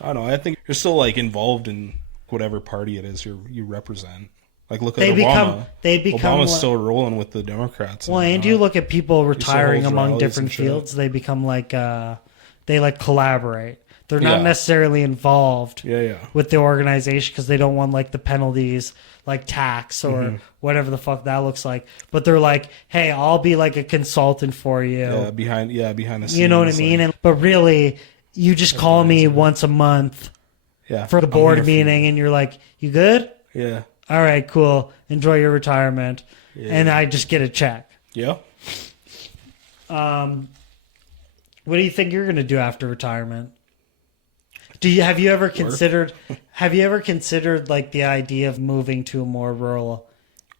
I don't know. I think you're still like involved in whatever party it is you represent. Like look at Obama. They become. Obama's still rolling with the Democrats. Well, and you look at people retiring holds among rallies different and shit. fields. They become like they like collaborate. They're not Yeah. necessarily involved Yeah. with the organization because they don't want like the penalties, like tax or Mm-hmm. whatever the fuck that looks like. But they're like, hey, I'll be like a consultant for you. Yeah, behind the scenes. You know what I mean? Like, But really, you just call me once a month yeah, for the I'm board here for meeting, and you're like, you good? you. Yeah. All right, cool. Enjoy your retirement. Yeah. And I just get a check. Yeah. What do you think you're going to do after retirement? Have you ever considered like the idea of moving to a more rural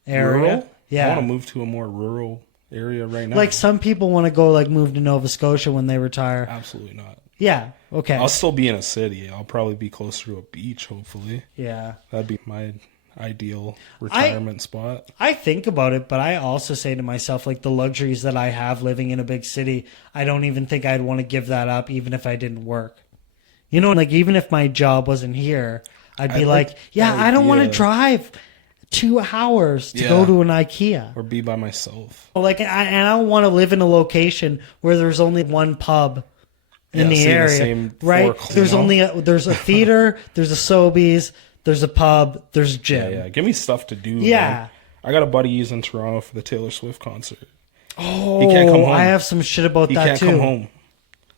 area? Rural? Yeah. I want to move to a more rural area right now. Like some people want to go like move to Nova Scotia when they retire. Absolutely not. Yeah. Okay. I'll still be in a city. I'll probably be closer to a beach, hopefully. Yeah. That'd be my ideal retirement spot. I think about it, but I also say to myself, like the luxuries that I have living in a big city, I don't even think I'd want to give that up even if I didn't work. You know, like even if my job wasn't here, I'd be like, yeah, I don't want to idea. drive 2 hours to Yeah. go to an IKEA. Or be by myself. Like, and I don't want to live in a location where there's only one pub in Yeah, the see the area, same right? fork, you There's know? only there's a theater, there's a Sobeys, there's a pub, there's a Yeah, gym. yeah. Give me stuff to do. Yeah. Man. I got a buddy who's in Toronto for the Taylor Swift concert. Oh, He can't come home. I have some shit about He that can't too. come home.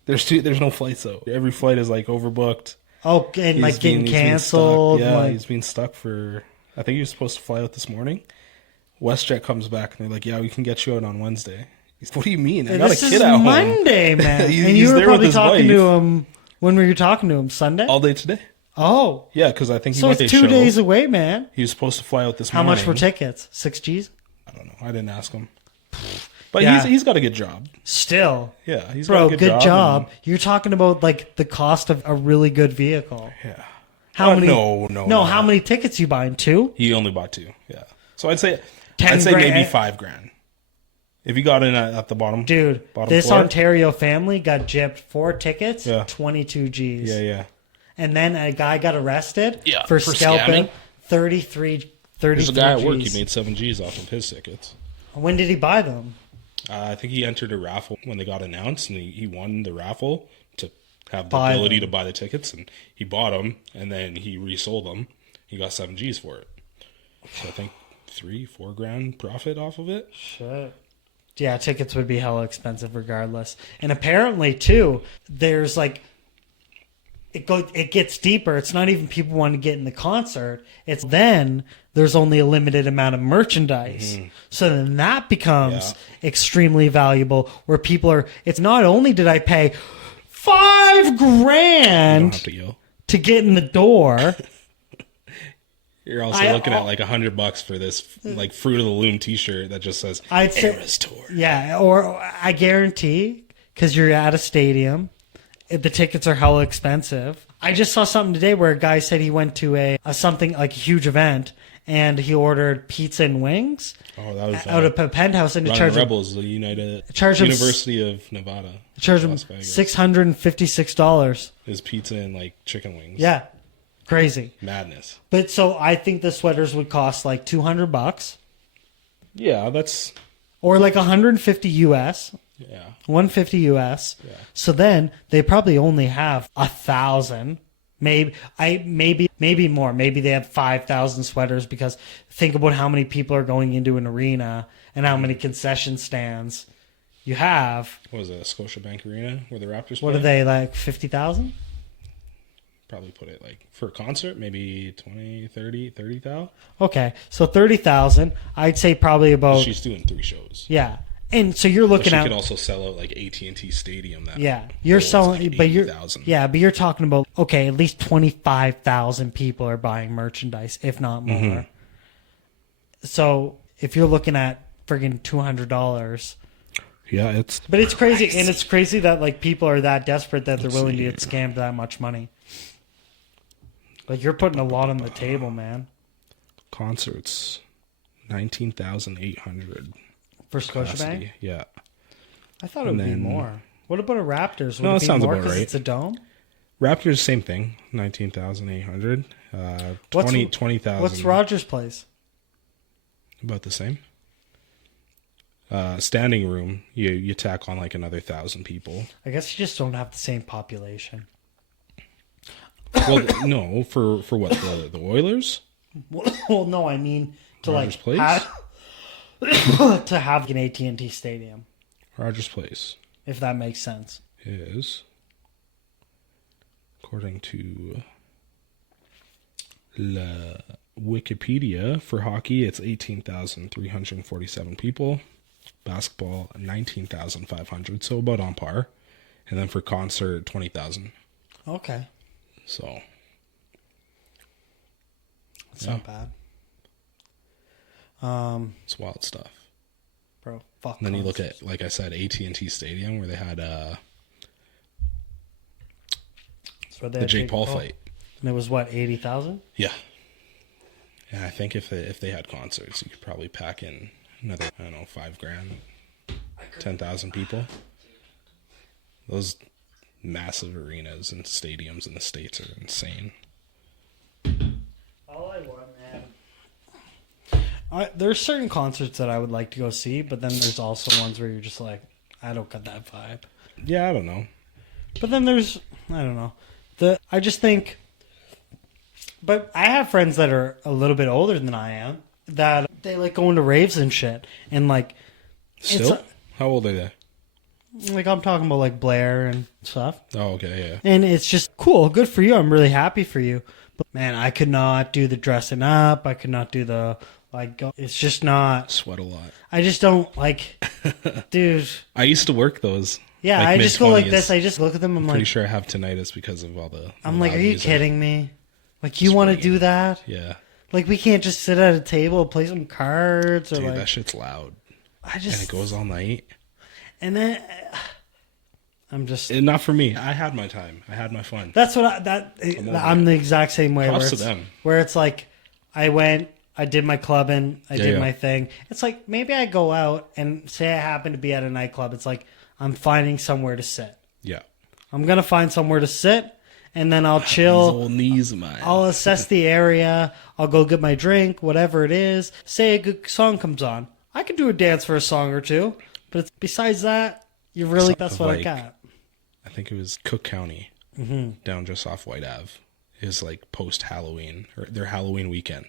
There's no flights out. Every flight is like overbooked. Oh, and like getting He's been canceled. stuck. Yeah, like, he's been stuck for. I think he was supposed to fly out this morning. WestJet comes back and they're like, "Yeah, we can get you out on Wednesday." He's, what do you mean? I got a this kid is at home. Monday, man. He's and you were there with probably his talking to wife. him. When were you talking to him? Sunday? All day today. Oh, Yeah, because I think he so went it's to a 2 show. days away, man. He was supposed to fly out this How morning. much for tickets? 6 G's? I don't know. I didn't ask him. But Yeah. he's got a good job. Still. Yeah, he's Bro, got a good job. and- You're talking about like the cost of a really good vehicle. yeah. How many? No. How many tickets you buying? 2? He only bought 2. Yeah. So I'd say 10 maybe grand. $5,000. If you got in at the bottom. Dude, bottom this floor. Ontario family got gypped 4 tickets, Yeah. 22 G's. Yeah. And then a guy got arrested Yeah, for for scalping scamming. 33 There's a guy at work. Gs. He made 7 G's off of his tickets. When did he buy them? I think he entered a raffle when they got announced, and he won the raffle to have the Buy ability them. to buy the tickets, and he bought them, and then he resold them. He got 7 G's for it. So I think $3-4 grand profit off of it. Shit. Yeah, tickets would be hella expensive regardless. And apparently, too, there's like it gets deeper. It's not even people wanting to get in the concert. It's then there's only a limited amount of merchandise. So then that becomes extremely valuable where people are, it's not only did I pay $5 You don't grand have to yell. to get in the door. You're also looking at like $100 for this like Fruit of the Loom T-shirt that just says I'd say- Eras Tour. Yeah, or I guarantee, because you're at a stadium, the tickets are hella expensive. I just saw something today where a guy said he went to a something like a huge event and he ordered pizza and wings Oh, that was out of a penthouse and it Running charged him, Rebels, the charged him University of Nevada. Las Vegas. $656. Is pizza and like chicken wings. Yeah, crazy. Madness. But so I think the sweaters would cost like $200 Yeah, that's or like 150 US. yeah. 150 US. Yeah. So then they probably only have 1,000, maybe more. Maybe they have 5,000 sweaters because think about how many people are going into an arena and how many concession stands you have. What was it, Scotiabank Arena where the Raptors What play? are they, like 50,000? Probably put it like for a concert, maybe 20, 30,000. Okay, so 30,000. I'd say probably about She's doing 3 shows. yeah. And so you're But looking she at could also sell out like AT&T Stadium. That you're holds, selling, like, but you're 80,000. but you're talking about okay, at least 25,000 people are buying merchandise, if not more. Mm-hmm. So if you're looking at friggin' $200, Yeah, it's but it's crazy, and it's crazy that like people are that desperate that they're willing to get scammed that much money. Like you're putting a lot on the table, man. concerts, 19,800 For Scotiabank, capacity. Yeah. I thought it would be more. What about a Raptors? Would No, it that be sounds more about 'cause right. it's a dome? Raptors, same thing, 19,800. 20,000. What's Rogers Place? About the same. Standing room, you tack on like another 1,000 people. I guess you just don't have the same population. Well, no, for what, the Oilers? Well, no, I mean to Rogers like Place? to have an AT&T Stadium, Rogers Place if that makes sense. is, according to La Wikipedia, for hockey, it's 18,347 people. Basketball, 19,500, so about on par. And then for concert, 20,000. Okay, So, that's Yeah. not bad. it's wild stuff. Bro, fuck. And then you look concerts. at, like I said, AT&T Stadium, where they had That's where they the had Jake Paul fight. and it was what 80,000. Yeah. And I think if they had concerts, you could probably pack in another, I don't know, $5,000, 10,000 people. Those massive arenas and stadiums in the States are insane. All I want, man. There's certain concerts that I would like to go see, but then there's also ones where you're just like, I don't get that vibe. Yeah, I don't know. But then there's, I don't know. I just think, but I have friends that are a little bit older than I am that they like going to raves and shit. And like, Still? How old are they? like I'm talking about like Blair and stuff. Oh, okay, yeah. And it's just cool. Good for you. I'm really happy for you. But man, I could not do the dressing up. I could not do the, like, it's just not, Sweat a lot. I just don't like, dude. I used to work those. Yeah, like I just go like mid-20s. this. I just look at them. I'm Pretty like, sure I have tinnitus because of all the I'm like, loud are you music. kidding me? Like, you want to do that? Yeah. Like, we can't just sit at a table and play some cards or Dude, like. that shit's loud. I just And it goes all night. and then I'm just. And not for me. I had my time. I had my fun. That's what over I'm the exact same way. Props Where to it's, them. where it's like, I went, I did my clubbing, I did yeah. my thing. It's like maybe I go out and say I happen to be at a nightclub. It's like I'm finding somewhere to sit. Yeah. I'm gonna find somewhere to sit, and then I'll These chill. old knees of mine. I'll assess the area. I'll go get my drink, whatever it is. Say a good song comes on. I could do a dance for a song or two, but it's, besides that, you really that's what I Like, got. I think it was Cook County, down just off White Ave, is like post Halloween or their Halloween weekend,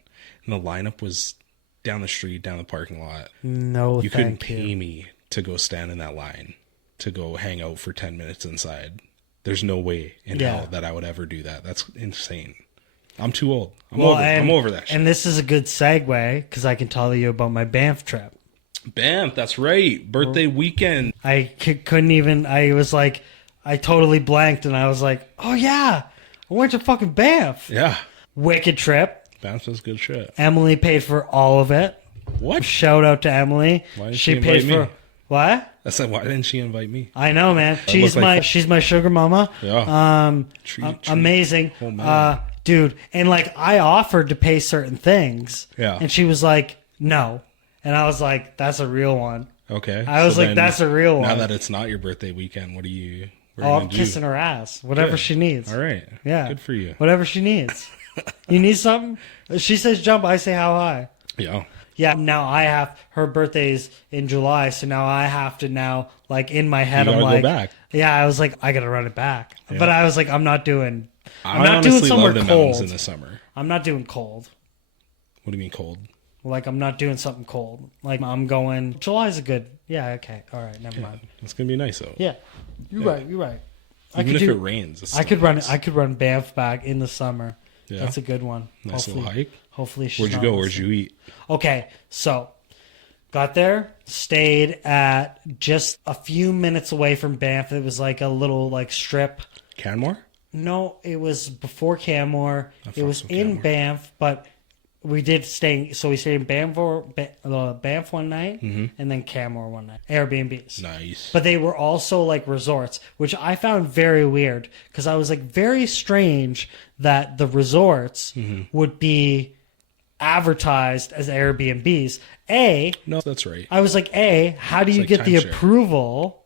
and the lineup was down the street, down the parking lot. No, You couldn't thank pay you. me to go stand in that line to go hang out for 10 minutes inside. There's no way in Yeah. hell that I would ever do that. That's insane. I'm too old. I'm and, over that shit. And this is a good segue because I can tell you about my Banff trip. Banff, that's right. Birthday weekend. I couldn't even. I was like, I totally blanked, and I was like, oh yeah, I went to fucking Banff. Yeah. Wicked trip. Banff is good shit. Emily paid for all of it. What? Shout out to Emily. Why didn't she she paid invite for me? what? I said, why didn't she invite me? I know, man. That looked like- She's my sugar mama. Yeah. Treat. Amazing. Oh, man. Dude. And like I offered to pay certain things. Yeah. And she was like, no. And I was like, that's a real one. Okay. I was so like, then, that's a real Now one. that it's not your birthday weekend, what are you I'm gonna do? kissing her ass. Whatever Good. she needs. All right. Yeah. Good for you. Whatever she needs. You need something? She says jump, I say how high. Yeah. Yeah, now I have her birthday's in July, so now I have to now like in my head You I'm gotta go like back. yeah, I was like I got to run it back. Yeah. But I was like I'm not doing I'm I not doing honestly somewhere love the mountains cold. in the summer. I'm not doing cold. What do you mean cold? Like I'm not doing something cold. Like I'm going July's a good. Yeah, okay. All right, never mind. It's gonna be nice out. Yeah. You're right. You're right. Even if it rains, it's I still could run nice. I could run Banff back in the summer. Yeah. That's a good one. Nice little hike. Hopefully she's Where'd you not go? Where'd listening. you eat? Okay, so Got there, stayed at just a few minutes away from Banff. It was like a little like strip. Canmore? No, it was before Canmore. It was so in Canmore. Banff, but we did stay. So we stayed in Banff one night, and then Canmore one night. Airbnbs. Nice. But they were also like resorts, which I found very weird because I was like very strange that the resorts would be advertised as Airbnbs. No, that's right. I was like, how do you like get the timeshare. approval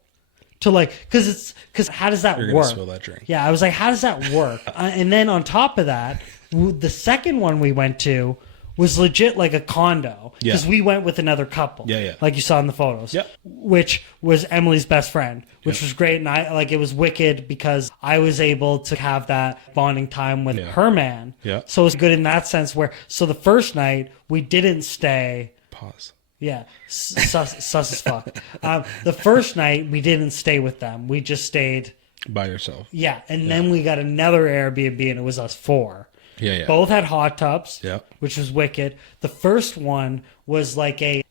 to like, because how does that You're gonna work? spill that drink. Yeah, I was like, how does that work? And then on top of that, the second one we went to was legit like a condo because we went with another couple. Yeah. Like you saw in the photos. Yep. Which was Emily's best friend, which was great. And I like it was wicked because I was able to have that bonding time with her man. Yeah. So it was good in that sense so the first night we didn't stay. Pause. Yeah, sus as fuck. The first night we didn't stay with them. We just stayed. By yourself. Yeah, and then we got another Airbnb, and it was us 4. Yeah. Both had hot tubs, Yep. which was wicked. The first one was like a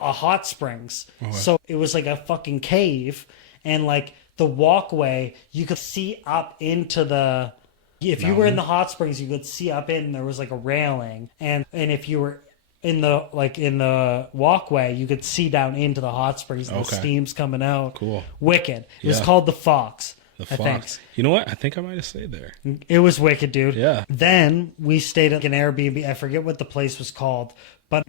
hot springs. So it was like a fucking cave, and like the walkway, you could see up into the. If you were in the hot springs, you could see up in. And there was like a railing, and if you were in the walkway, you could see down into the hot springs. And the steam's coming out. Cool. Wicked. It was Yeah. called the Fox. The I think. Fox. You know what? I think I might have stayed there. It was wicked, dude. Yeah. Then we stayed at an Airbnb. I forget what the place was called, but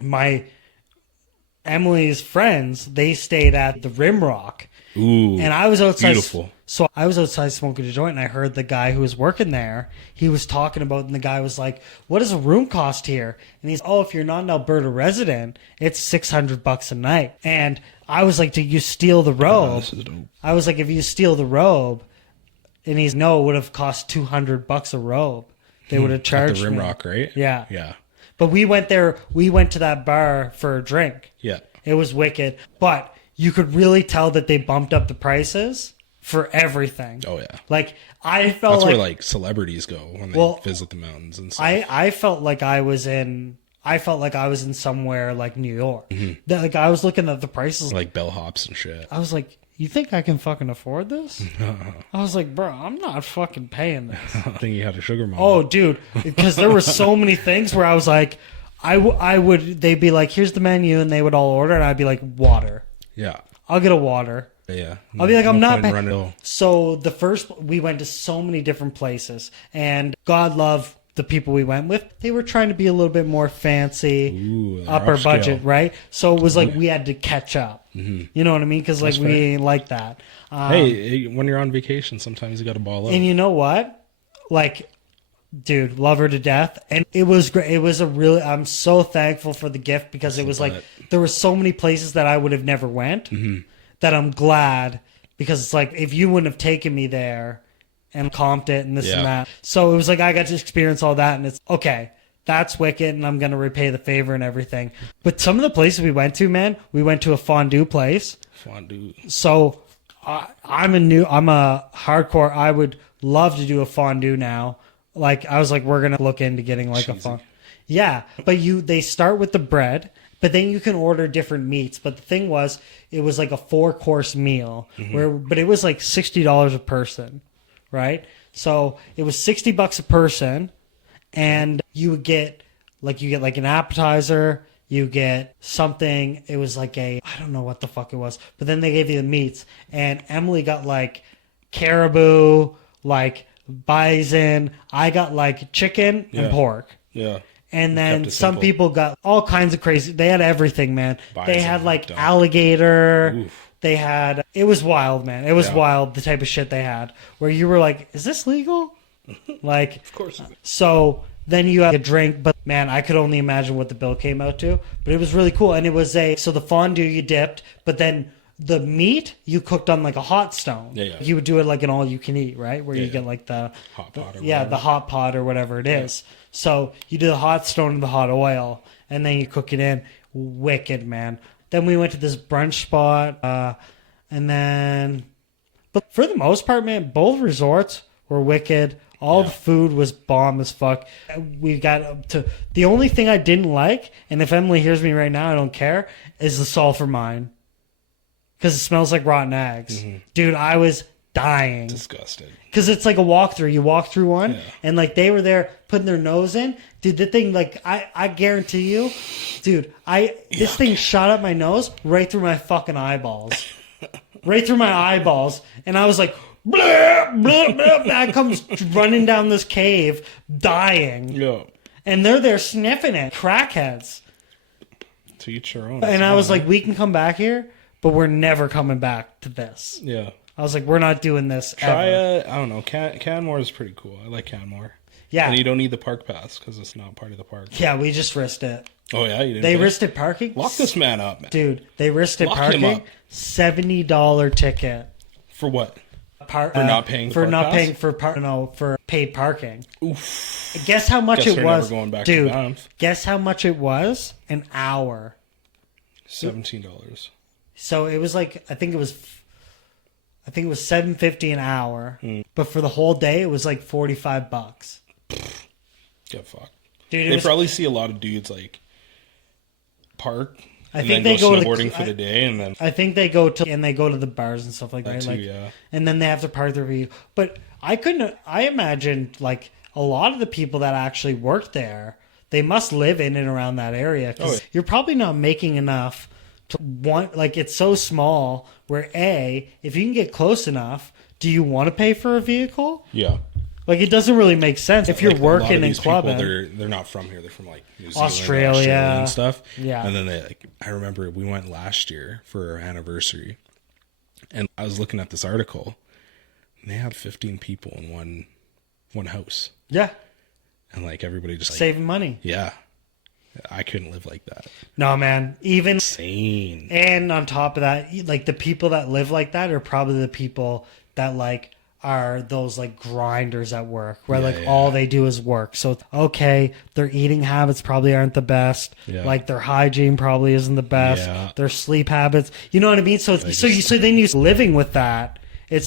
Emily's friends, they stayed at the Rimrock. Ooh. And I was outside. Beautiful. So I was outside smoking a joint, and I heard the guy who was working there. He was talking about, and the guy was like, "What does a room cost here?" And he's, "Oh, if you're not an Alberta resident, it's $600 a night." And I was like, "Did you steal the robe?" This is dope. I was like, "If you steal the robe," and he's, "No, it would have cost $200 a robe. They would have charged At the me." Rimrock, right? Yeah. Yeah. But we went there. We went to that bar for a drink. Yeah. It was wicked, but you could really tell that they bumped up the prices for everything. Oh yeah. Like I felt That's like where like celebrities go when they visit the mountains and stuff. I felt like I was in somewhere like New York. Like I was looking at the prices. like bellhops and shit. I was like, you think I can fucking afford this? I was like, bro, I'm not fucking paying this. I think you had a sugar mama. Oh, dude, because there were so many things where I was like, I would. They'd be like, here's the menu, and they would all order, and I'd be like, water. Yeah. I'll get a water. Yeah. I'll be like, I'm not point in running. So we went to so many different places, and God love the people we went with. They were trying to be a little bit more fancy, Ooh, they're upper upscale. budget, right? So it was like we had to catch up. You know what I mean? Because like That's we fair. ain't like that. Hey, when you're on vacation, sometimes you got to ball up. And you know what? Like, dude, love her to death. And it was great. It was I'm so thankful for the gift because it was like, there were so many places that I would have never went that I'm glad, because it's like, if you wouldn't have taken me there and comped it and this and that. So it was like, I got to experience all that, and it's okay. That's wicked, and I'm going to repay the favor and everything. But some of the places we went to, man, we went to a fondue place. Fondue. So I'm a hardcore. I would love to do a fondue now. Like I was like, we're gonna look into getting like a fondue. Yeah, but they start with the bread, but then you can order different meats. But the thing was, it was like a 4-course meal but it was like $60 a person, right? So it was $60 a person, and you get like an appetizer. You get something, it was like I don't know what the fuck it was, but then they gave you the meats, and Emily got like caribou, like bison. I got like chicken and pork. Yeah. And then kept it some simple. people got all kinds of crazy. They had everything, man. They had like dumb. alligator. Oof. They had, it was wild, man. It was wild, the type of shit they had, where you were like, is this legal? Like, Of course. so then you have a drink, but man, I could only imagine what the bill came out to. But it was really cool. And it was so the fondue you dipped, but then the meat you cooked on like a hot stone. Yeah. You would do it like an all you can eat, right? Where you Yeah. get like the Hot pot or the whatever. hot pot or whatever it is. So you do the hot stone and the hot oil, and then you cook it in. Wicked, man. Then we went to this brunch spot, but for the most part, man, both resorts were wicked. All the food was bomb as fuck. We got up to the only thing I didn't like, and if Emily hears me right now, I don't care, is the sulfur mine. Because it smells like rotten eggs. Dude, I was dying. Disgusting. Because it's like a walkthrough. You walk through one, and like they were there putting their nose in. Dude, the thing, like, I guarantee you, dude, this thing shot up my nose right through my fucking eyeballs. Right through my eyeballs. And I was like, blah, blah, blah. I comes running down this cave, dying. Yeah. And they're there sniffing it. Crackheads. To each your own. And I was like, we can come back here, but we're never coming back to this. Yeah. I was like, we're not doing this Try ever. I don't know. Canmore is pretty cool. I like Canmore. Yeah. And you don't need the park pass because it's not part of the park. Yeah, we just risked it. Oh, yeah? You didn't They pay? risked it parking? Lock this man up, man. Dude, they risked it Lock him parking. up. $70 ticket. For what? For not paying for park not pass? paying for paid parking. Oof. Guess how much Guess it we're was, never going back to dude. Banff. Guess how much it was? An hour. $17. So it was like I think it was $7.50 an hour, but for the whole day it was like $45. Get fucked. Dude, They probably see a lot of dudes like park. I and think then they go to snowboarding for the day, and then I think they go to the bars and stuff like that. too, Like, yeah. And then they have to park their vehicle. But I imagined like a lot of the people that actually worked there, they must live in and around that area because you're probably not making enough to want. Like it's so small. Where if you can get close enough, do you want to pay for a vehicle? yeah. Like it doesn't really make sense if you're Like, a lot of working and these people, clubbing. they're not from here. They're from like New Zealand, Australia. and stuff. Yeah. And then I remember we went last year for our anniversary, and I was looking at this article, and they had 15 people in one house, Yeah, and like everybody just like, saving money. yeah. I couldn't live like that. No, man. Even Insane. and on top of that, like the people that live like that are probably the people that like are those like grinders at work where all they do is work. So okay, their eating habits probably aren't the best. Yeah. Like their hygiene probably isn't the best. Yeah. Their sleep habits, you know what I mean? So so then you living with that.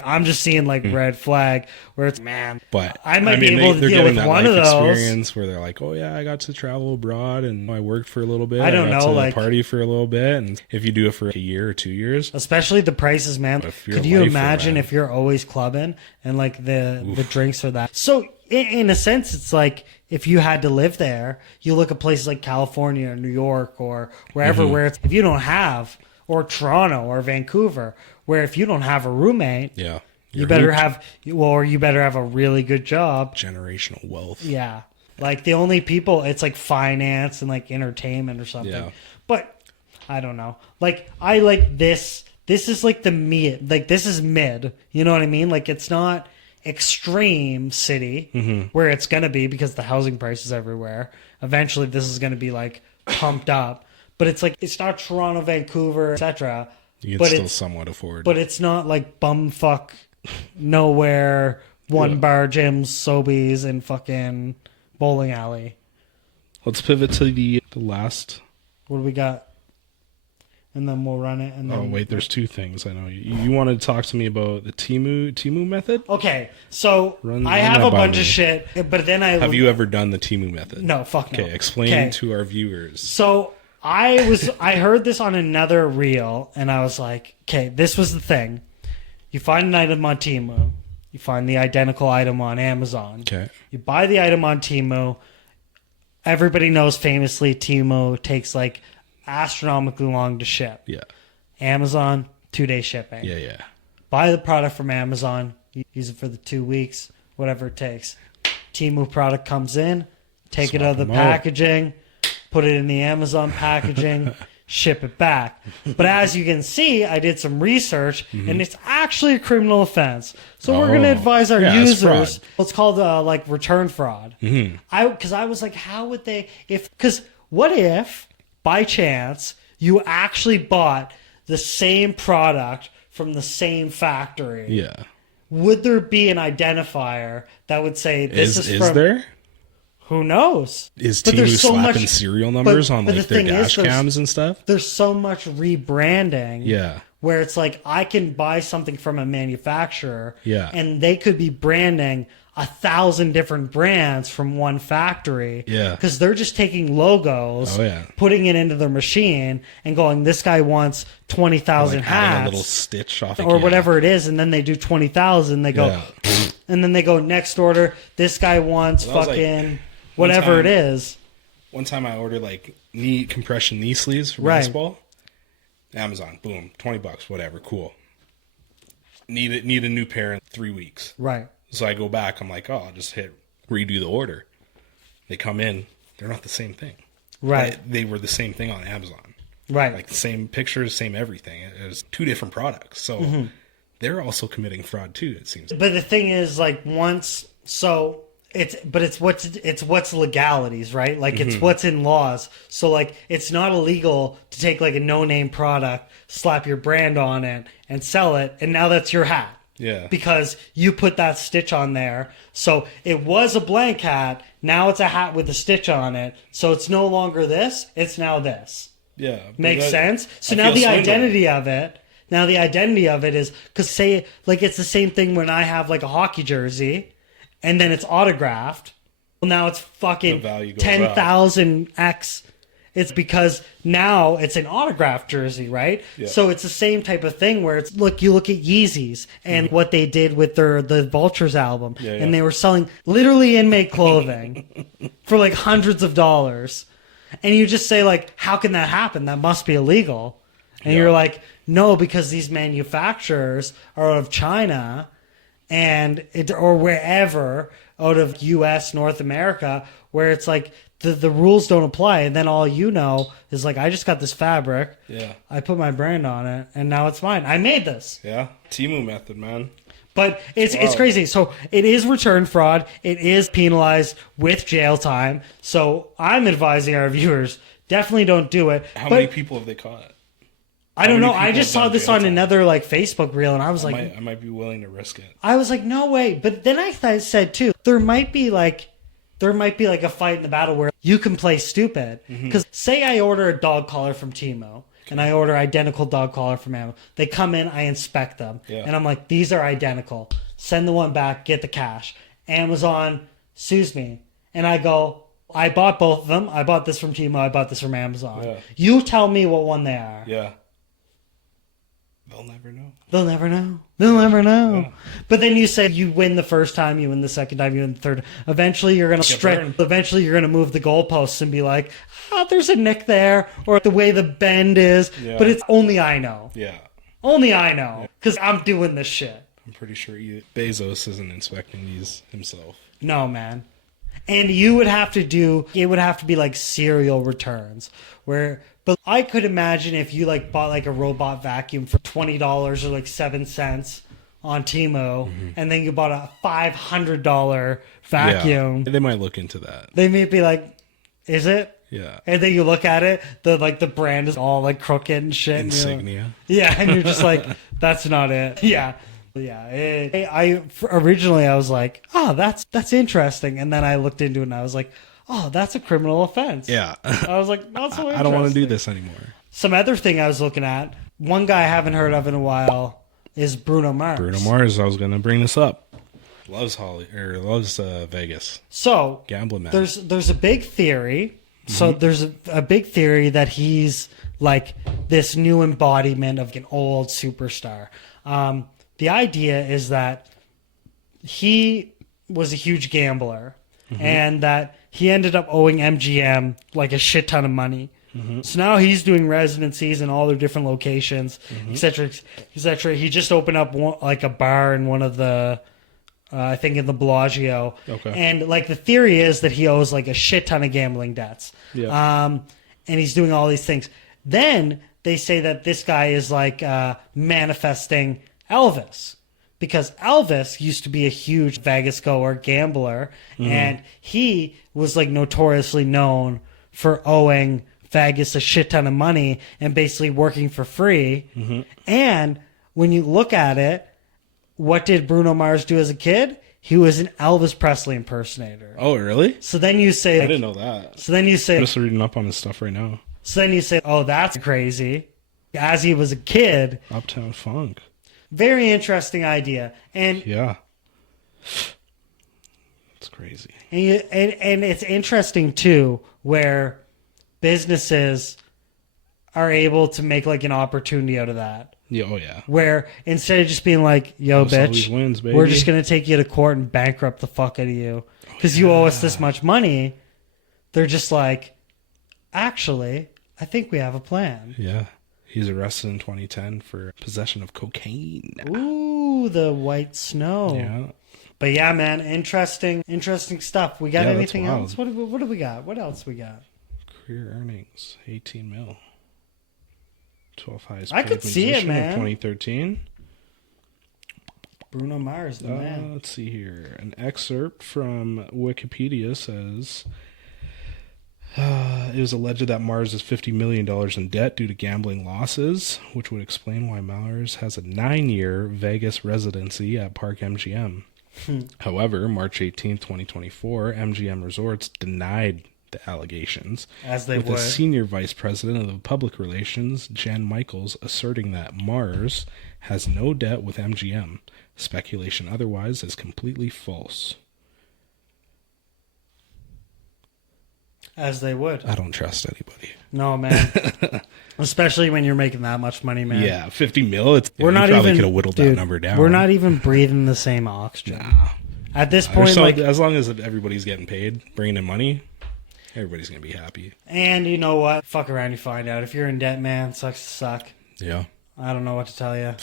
I'm just seeing like red flag where it's But I might be able to they're deal getting with that one life of those. experience where they're like, oh yeah, I got to travel abroad and I worked for a little bit. I don't got know, to like- party for a little bit, and if you do it for a year or 2 years, Especially the prices, man. if you're Could a you lifer, imagine man. if you're always clubbing and like the drinks are that? So in a sense, it's like if you had to live there, you look at places like California or New York or wherever where it's, if you don't have, or Toronto or Vancouver, where if you don't have a roommate, yeah, you you're better hooped. you better have a really good job. Generational wealth. Yeah. Like the only people, it's like finance and like entertainment or something. Yeah. But I don't know. Like I like this. This is like the mid. Like this is mid. You know what I mean? Like it's not extreme city where it's gonna be because the housing prices everywhere. Eventually, this is gonna be like pumped up. But it's like it's not Toronto, Vancouver, etc. You But can still it's somewhat afford. but it's not like bumfuck nowhere. One bar gyms, Sobeys, and fucking bowling alley. Let's pivot to the last. What do we got? And then we'll run it. And then Oh wait, there's two things. I know you wanted to talk to me about the Timu method. Okay, so Run I have that a by bunch me. of shit, but then I Have you ever done the Timu method? No, fuck no. Okay, explain Okay. to our viewers. So I heard this on another reel, and I was like, okay, this was the thing. You find an item on Timu, you find the identical item on Amazon. Okay. You buy the item on Timu. Everybody knows famously Timu takes like astronomically long to ship. Yeah. Amazon, 2-day shipping. Yeah. Buy the product from Amazon, use it for the 2 weeks, whatever it takes. Timu product comes in, take it Swap out of the them out. packaging, put it in the Amazon packaging, ship it back. But as you can see, I did some research, and it's actually a criminal offense. So we're going to Oh. advise our Yeah, it's users. fraud. It's called like return fraud. Because I was like, how would they? Because what if by chance you actually bought the same product from the same factory? Yeah. Would there be an identifier that would say this is Is from? there? Who knows? Is But Timu there's so slapping much- serial numbers on but like the their thing is, dash there's- cams and stuff? There's so much rebranding. Yeah. Where it's like I can buy something from a manufacturer. Yeah. And they could be branding 1,000 different brands from one factory. Yeah. Because they're just taking logos, putting it into their machine, and going, this guy wants 20,000 like adding hats. a little stitch off Or whatever it is, and then they do 20,000. They go, and then they go, next order, this guy wants fucking whatever it is. One time I ordered like compression knee sleeves for Right. basketball. Amazon, boom, $20, whatever, cool. Need a new pair in 3 weeks. Right. So I go back. I'm like, I'll just hit redo the order. They come in. They're not the same thing. Right. They were the same thing on Amazon. Right. Like the same pictures, same everything. It was 2 different products. So they're also committing fraud too, it seems. But the thing is, like, it's what's legalities, right? Like, it's what's in laws. So, like, it's not illegal to take, like, a no-name product, slap your brand on it, and sell it, and now that's your hat. Yeah. Because you put that stitch on there. So it was a blank hat. Now it's a hat with a stitch on it. So it's no longer this. It's now this. Yeah. Makes sense? So now the identity of it is, because say, like, it's the same thing when I have, like, a hockey jersey and then it's autographed. Well, now it's fucking 10,000x. It's because now it's an autographed jersey, right? Yeah. So it's the same type of thing where it's, you look at Yeezys and what they did with the Vultures album. And they were selling literally inmate clothing for like hundreds of dollars. And you just say, like, how can that happen? That must be illegal. And you're like, no, because these manufacturers are out of China or wherever, out of U.S., North America, where it's like, the rules don't apply, and then all you know is like, I just got this fabric. Yeah. I put my brand on it, and now it's mine. I made this. Yeah. Timu Method, man. But it's crazy. So it is return fraud. It is penalized with jail time. So I'm advising our viewers, definitely don't do it. How many people have they caught? I don't know. I just saw this on another like Facebook reel, and I was I might be willing to risk it. I was like, no way. But then I said too, there might be like a fight in the battle where you can play stupid. Because say I order a dog collar from Timu and I order identical dog collar from Amazon. They come in, I inspect them. Yeah. And I'm like, these are identical. Send the one back, get the cash. Amazon sues me. And I go, I bought both of them. I bought this from Timu. I bought this from Amazon. Yeah. You tell me what one they are. Yeah. They'll never know. They'll never know. They'll never know. Yeah. But then you say you win the first time, you win the second time, you win the third. Eventually, you're going to stretch. Eventually, you're going to move the goalposts and be like, there's a nick there, or the way the bend is. Yeah. But it's only I know. Yeah. Only I know, because I'm doing this shit. I'm pretty sure Bezos isn't inspecting these himself. No, man. And it would have to be like serial returns but I could imagine if you like bought like a robot vacuum for $20 or like 7 cents on Timu, and then you bought a $500 vacuum. Yeah. They might look into that. They may be like, is it? Yeah. And then you look at it, the brand is all like crooked and shit. Insignia. And you're just like, that's not it. Yeah. Yeah. Originally I was like, oh, that's interesting. And then I looked into it and I was like, oh, that's a criminal offense. Yeah. I was like, not so interesting. I don't want to do this anymore. Some other thing I was looking at, one guy I haven't heard of in a while is Bruno Mars. Bruno Mars, I was going to bring this up. Loves Vegas. So, gambling man. There's a big theory. So there's a big theory that he's like this new embodiment of an old superstar. The idea is that he was a huge gambler and that he ended up owing MGM like a shit ton of money. So now he's doing residencies in all their different locations, etc., etc. He just opened up a bar in one of the, I think in the Bellagio. Okay. And like the theory is that he owes like a shit ton of gambling debts. Yeah. And he's doing all these things. Then they say that this guy is like manifesting Elvis. Because Elvis used to be a huge Vegas goer, gambler, and he was like notoriously known for owing Vegas a shit ton of money and basically working for free. And when you look at it, what did Bruno Mars do as a kid? He was an Elvis Presley impersonator. Oh, really? So then you say, I didn't know that. So then you say, I'm just reading up on his stuff right now. So then you say, oh, that's crazy. As he was a kid. Uptown Funk. Very interesting idea. And yeah. It's crazy. And it's interesting too, where businesses are able to make like an opportunity out of that. Yeah, oh yeah. Where instead of just being like, yo, House always bitch, wins, baby. we're just going to take you to court and bankrupt the fuck out of you because you owe us this much money. They're just like, actually, I think we have a plan. Yeah. He's arrested in 2010 for possession of cocaine. Ooh, the white snow. Yeah. But yeah, man, interesting stuff. We got Yeah, anything that's wild. else? What do we got? What else we got? Career earnings, 18 mil. 12 highest I paid could see it, musician man. of 2013. Bruno Mars, the man. Let's see here. An excerpt from Wikipedia says it was alleged that Mars is $50 million in debt due to gambling losses, which would explain why Mars has a 9-year Vegas residency at Park MGM. However, March 18, 2024, MGM Resorts denied the allegations, As they with would. the senior vice president of public relations, Jen Michaels, asserting that Mars has no debt with MGM. Speculation otherwise is completely false. As they would. I don't trust anybody. No, man. Especially when you're making that much money, man. Yeah, 50 mil. We're not probably even could have whittled dude, that number down. We're not even breathing the same oxygen. Nah. At this point, like, as long as everybody's getting paid, bringing in money, everybody's gonna be happy. and you know what? Fuck around, you find out. If you're in debt, man, sucks to suck. Yeah, I don't know what to tell you.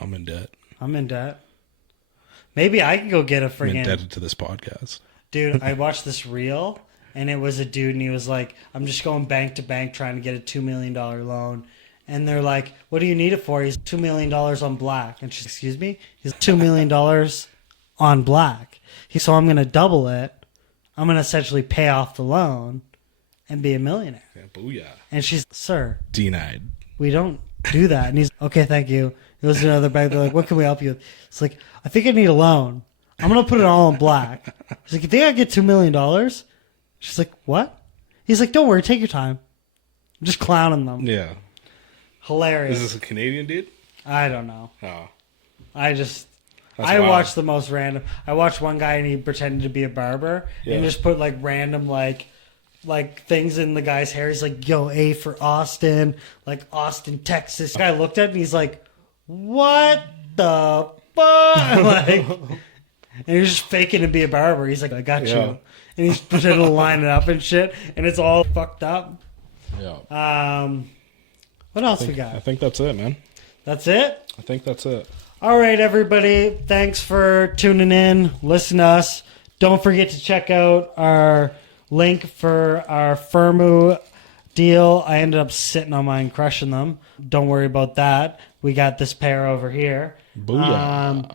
I'm in debt. I'm in debt. Maybe I can go get a I'm friggin' indebted to this podcast. dude. I watched this reel, and it was a dude, and he was like, "I'm just going bank to bank trying to get a $2 million loan." And they're like, "What do you need it for?" He's $2 million on black. And she's, "Excuse me?" He's $2 million on black. So I'm going to double it. I'm going to essentially pay off the loan and be a millionaire. Yeah, booyah. And she's, "Sir, Denied. we don't do that." And he's, "Okay, thank you." He goes to another bank. They're like, "What can we help you with?" It's like, "I think I need a loan. I'm going to put it all in black." He's like, "You think I get $2 million?" She's like, "What?" He's like, "Don't worry, take your time." I'm just clowning them. Yeah. Hilarious. Is this a Canadian dude? I don't know. Oh. I wild. watched the most random. I watched one guy and he pretended to be a barber Yeah. and just put like random like things in the guy's hair. He's like, "Yo, A for Austin, like Austin, Texas." The guy looked at it and he's like, "What the fuck?" Like, and he was just faking to be a barber. He's like, "I got Yeah. you," and he's pretending to line it up and shit, and it's all fucked up. Yeah. What else we I got? think that's it, man. That's it. I think that's it. All right, everybody. Thanks for tuning in. Listen to us. Don't forget to check out our link for our Firmoo deal. I ended up sitting on mine, crushing them. Don't worry about that. We got this pair over here. Booyah.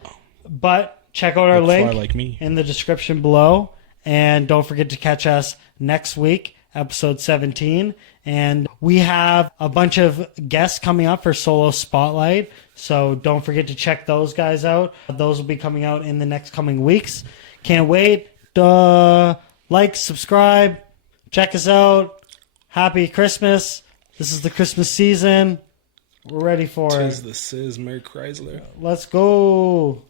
But check out our Look fly link like me. in the description below. And don't forget to catch us next week, episode 17. And we have a bunch of guests coming up for Solo Spotlight. So don't forget to check those guys out. Those will be coming out in the next coming weeks. Can't wait. Like, subscribe, check us out. Happy Christmas. This is the Christmas season. We're ready for Tis it. the Sizz, Mary Chrysler. Let's go.